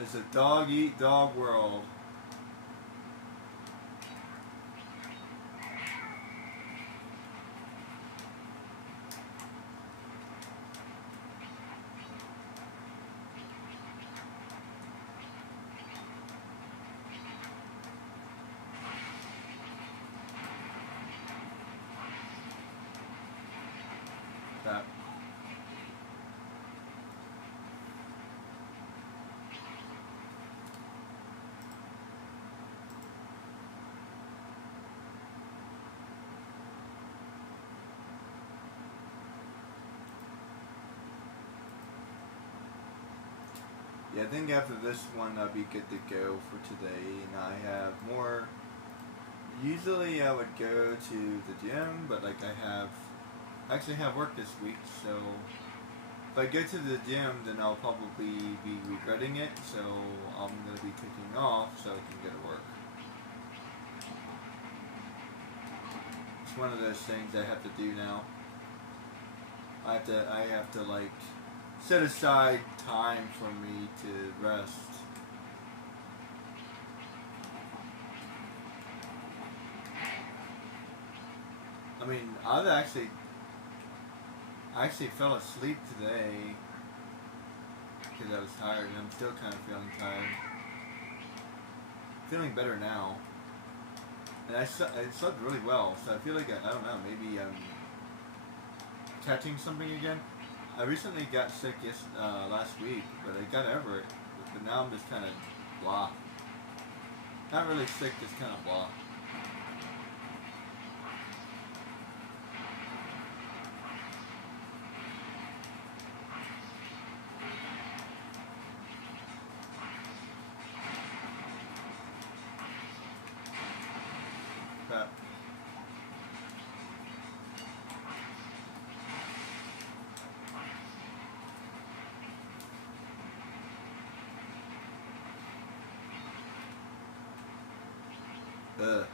It's a dog eat dog world. That. Yeah, I think after this one I'll be good to go for today, and I have more. Usually I would go to the gym, but like I actually have work this week, so if I go to the gym, then I'll probably be regretting it, so I'm going to be taking off so I can go to work. It's one of those things I have to do now. I have to like set aside time for me to rest. I mean, I actually fell asleep today because I was tired, and I'm still kind of feeling tired. Feeling better now. And I slept really well, so I feel like, I don't know, maybe I'm catching something again. I recently got sick last week, but I got over it. But now I'm just kind of blah. Not really sick, just kind of blah. But ugh.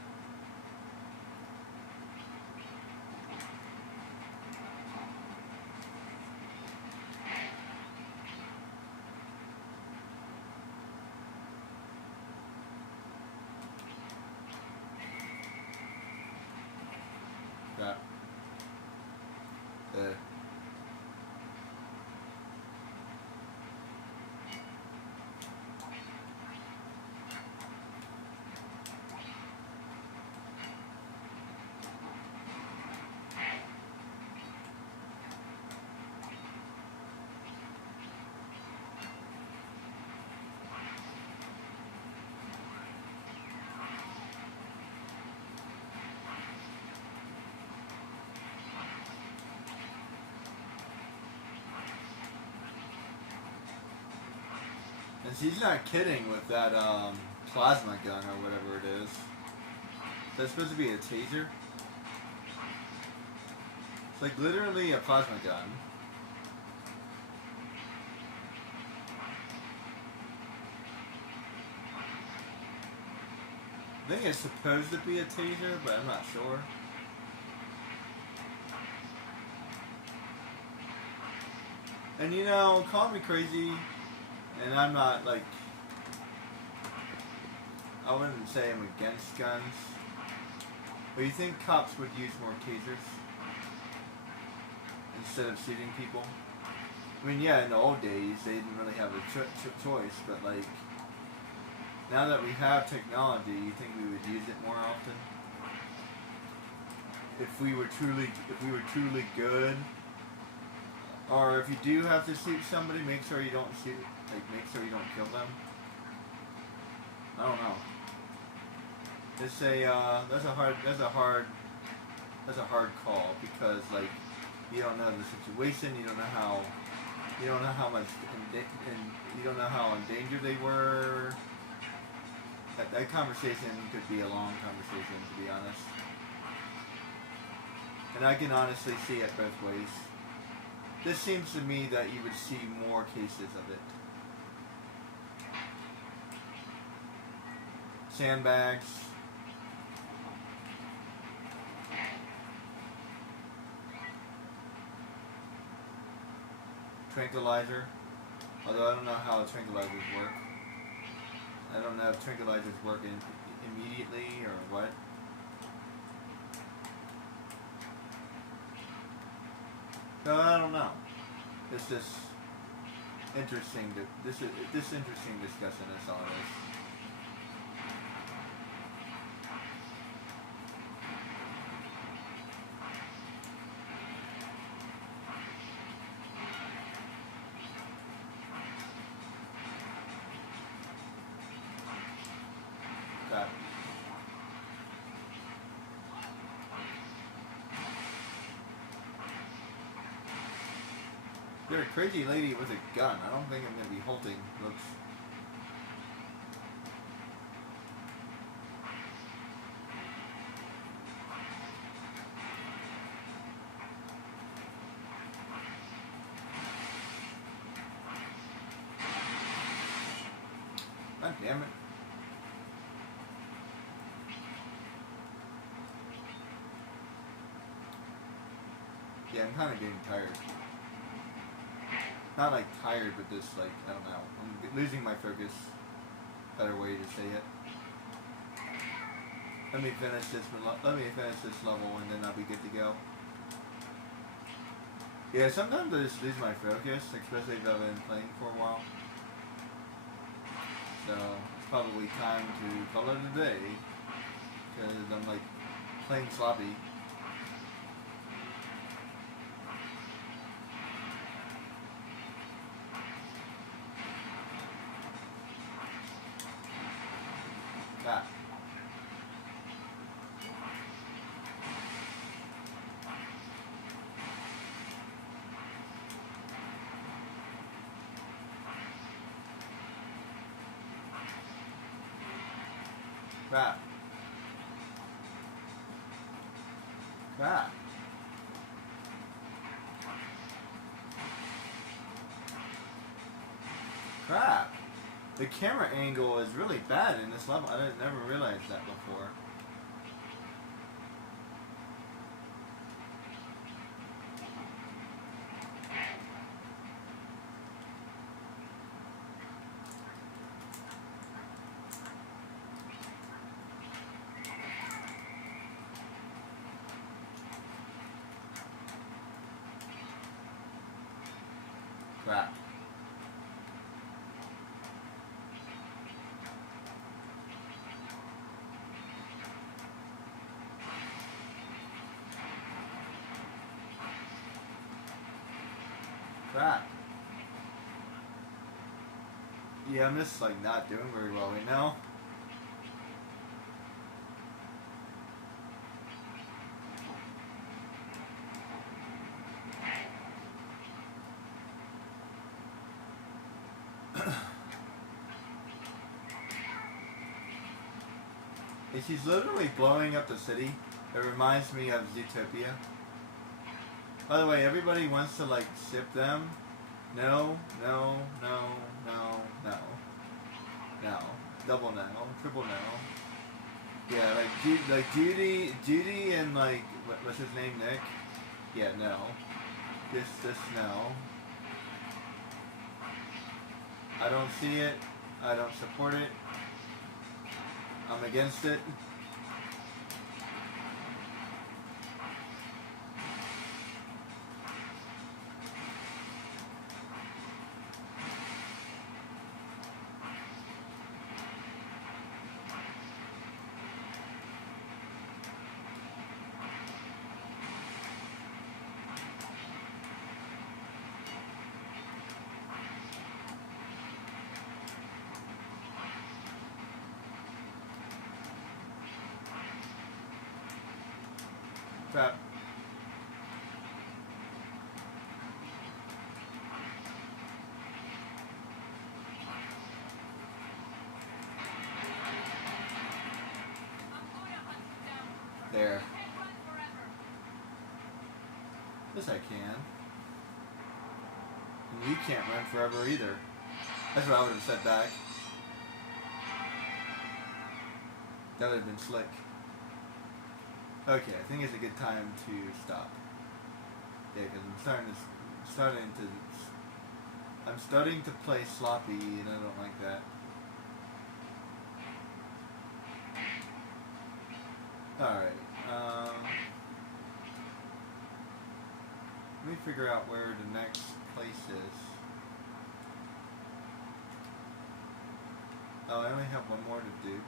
But ugh. And she's not kidding with that plasma gun or whatever it is. That's supposed to be a taser. It's like literally a plasma gun. I think it's supposed to be a taser, but I'm not sure. And you know, call me crazy, and I'm not like, I wouldn't say I'm against guns, but you think cops would use more tasers instead of shooting people? I mean, yeah, in the old days they didn't really have a choice, but like, now that we have technology, you think we would use it more often? If we were truly good, or if you do have to shoot somebody, make sure you don't shoot, like make sure you don't kill them. I don't know. It's a that's a hard call, because like you don't know the situation, you don't know how much you don't know how in danger they were. That conversation could be a long conversation, to be honest. And I can honestly see it both ways. This seems to me that you would see more cases of it. Sandbags. Tranquilizer. Although I don't know how tranquilizers work. I don't know if tranquilizers work immediately or what. No, I don't know. It's just interesting this interesting discussion. That's all it is. That. You're a crazy lady with a gun. I don't think I'm going to be holding. Looks. God damn it. Yeah, I'm kind of getting tired. Not like tired, but just like, I don't know. I'm losing my focus. Better way to say it. Let me finish this. Let me finish this level, and then I'll be good to go. Yeah, sometimes I just lose my focus, especially if I've been playing for a while. So it's probably time to call it a day, because I'm like playing sloppy. Ah. Crap. Crap. Crap. The camera angle is really bad in this level. I never realized that before. Crap. Crap. Yeah, I'm just like not doing very well right now. And she's literally blowing up the city. It reminds me of Zootopia. By the way, everybody wants to like ship them. No, no, no, no, no. No. Double no. Triple no. Yeah, like Judy and like, what's his name, Nick? Yeah, no. Just no. I don't see it. I don't support it. I'm against it. Crap. There. Yes, I can. And you can't run forever either. That's what I would have said back. That would have been slick. Okay, I think it's a good time to stop. Yeah, because I'm starting to play sloppy, and I don't like that. Alright, let me figure out where the next place is. Oh, I only have one more to do.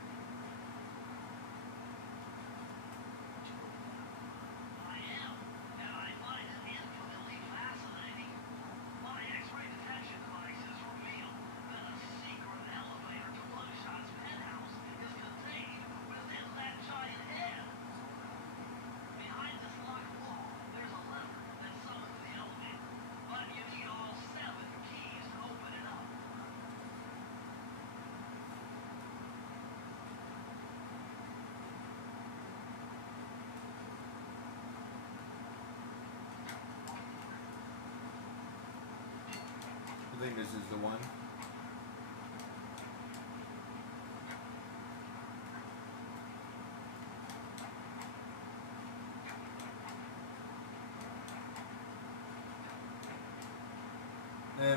I think this is the one.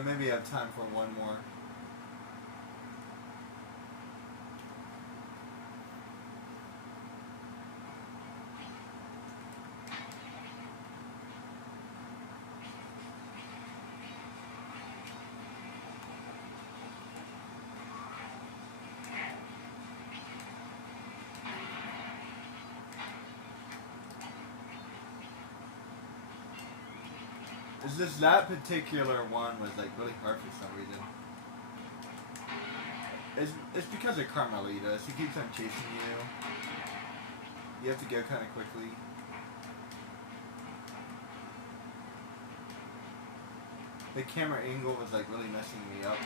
Maybe I have time for one more. It's just that particular one was like really hard for some reason. It's because of Carmelita. She keeps on chasing you. You have to go kind of quickly. The camera angle was like really messing me up.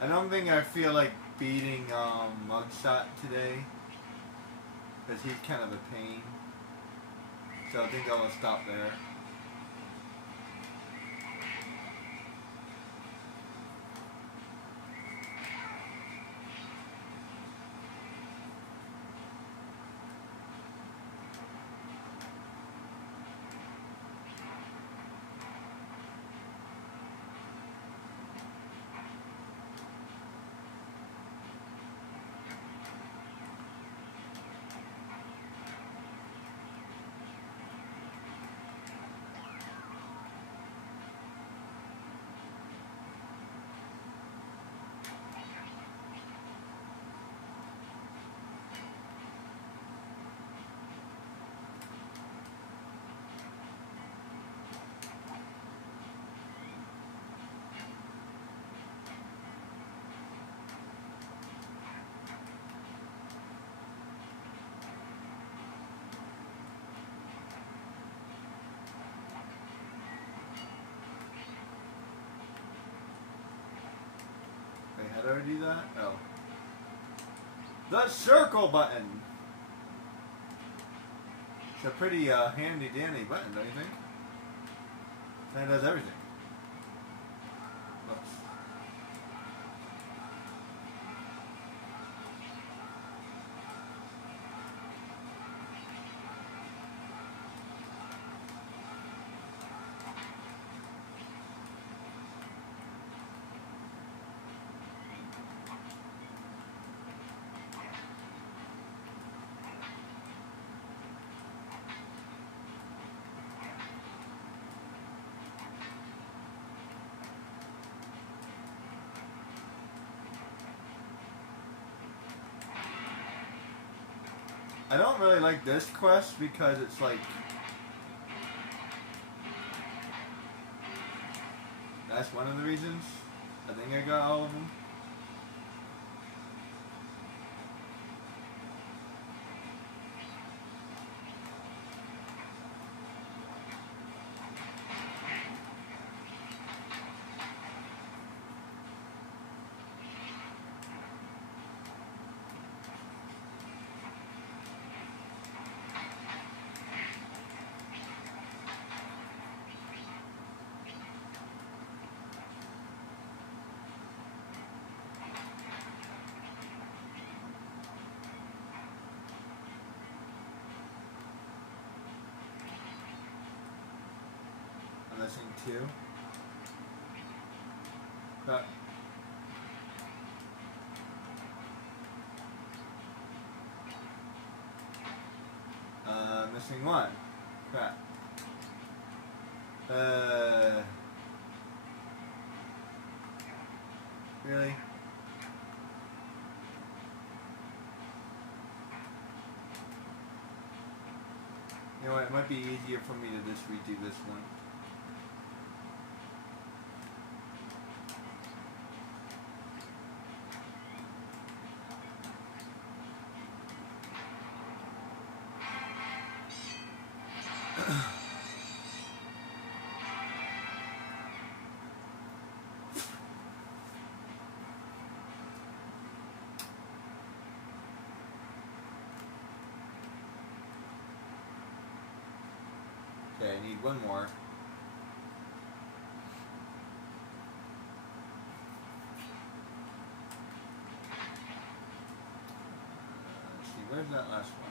I don't think I feel like beating Mugshot today, because he's kind of a pain. So I think I'll stop there. Wait, how do I do that? Oh. The circle button! It's a pretty handy dandy button, don't you think? And it does everything. Whoops. I don't really like this quest because it's like... That's one of the reasons. I think I got all of them. I'm missing 2. Crap. Missing 1. Crap. Really? You know what, it might be easier for me to just redo this one. I need one more. Let's see, where's that last one?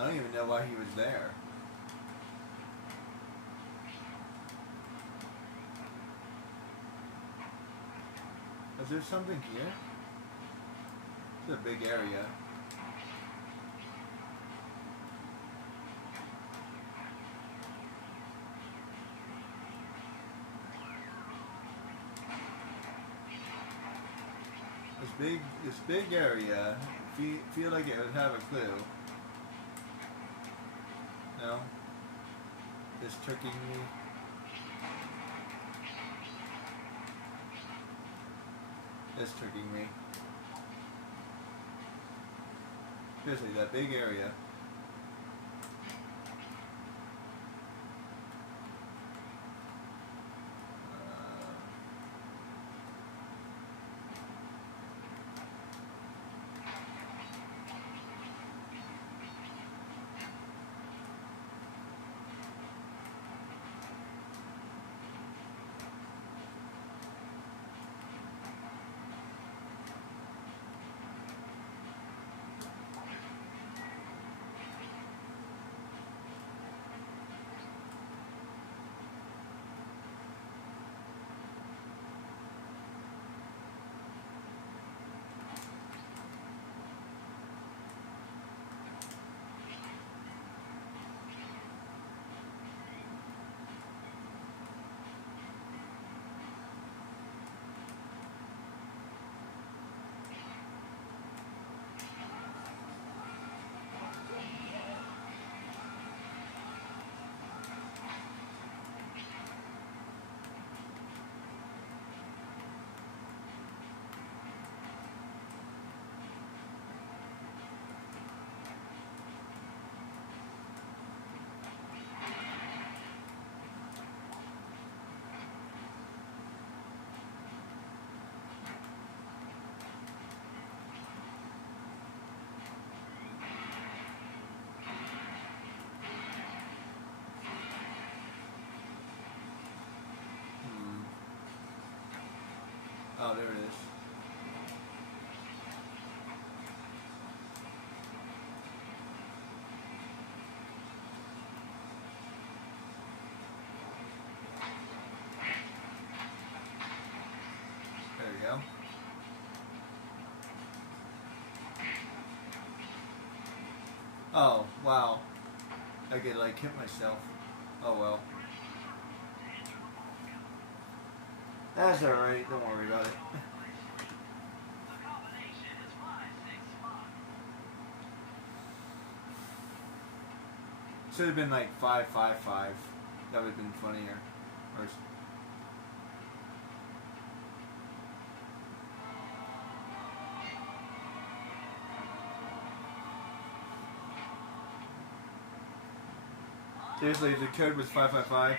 I don't even know why he was there. Is there something here? It's a big area. This big area. Feel like it would have a clue. No? Just tricking me. Just tricking me. Seriously, that big area. Oh, there it is. There we go. Oh, wow. I could like hit myself. Oh well. That's alright, don't worry about it. Should have been like 555. That would have been funnier. Or seriously, the code was 555.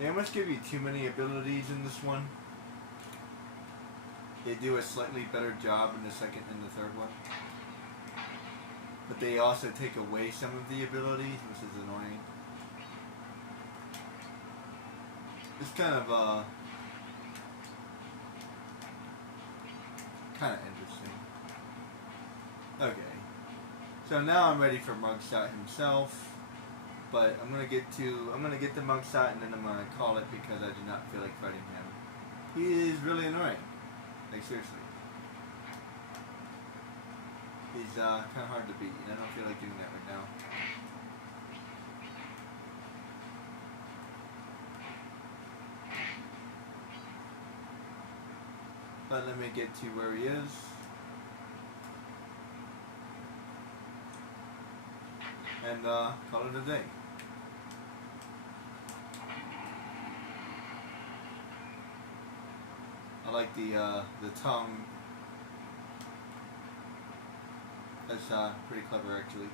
They almost give you too many abilities in this one. They do a slightly better job in the second and the third one. But they also take away some of the abilities, which is annoying. It's kind of interesting. Okay. So now I'm ready for Mugshot himself. But I'm gonna get the Mugshot and then I'm gonna call it because I do not feel like fighting him. He is really annoying. Like seriously. He's kind of hard to beat, and I don't feel like doing that right now. But let me get to where he is. And call it a day. I like the tongue. That's pretty clever, actually.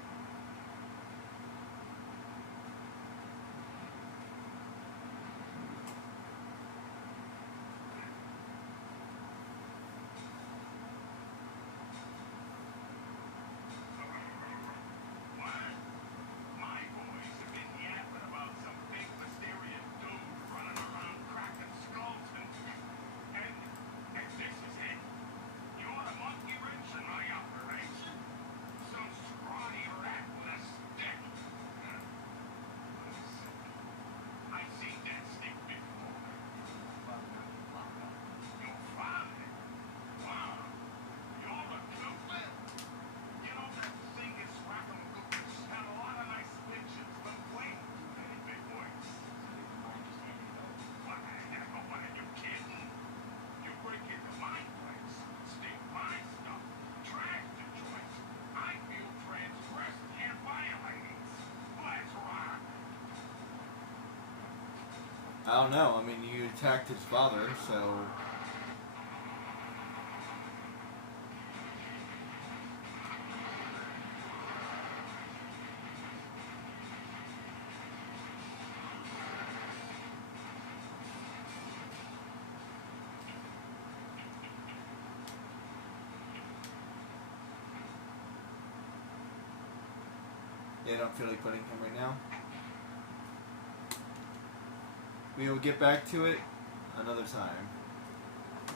I don't know. I mean, you attacked his father, so... Yeah, I don't feel like putting him right now. We will get back to it another time.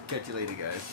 Catch you later, guys.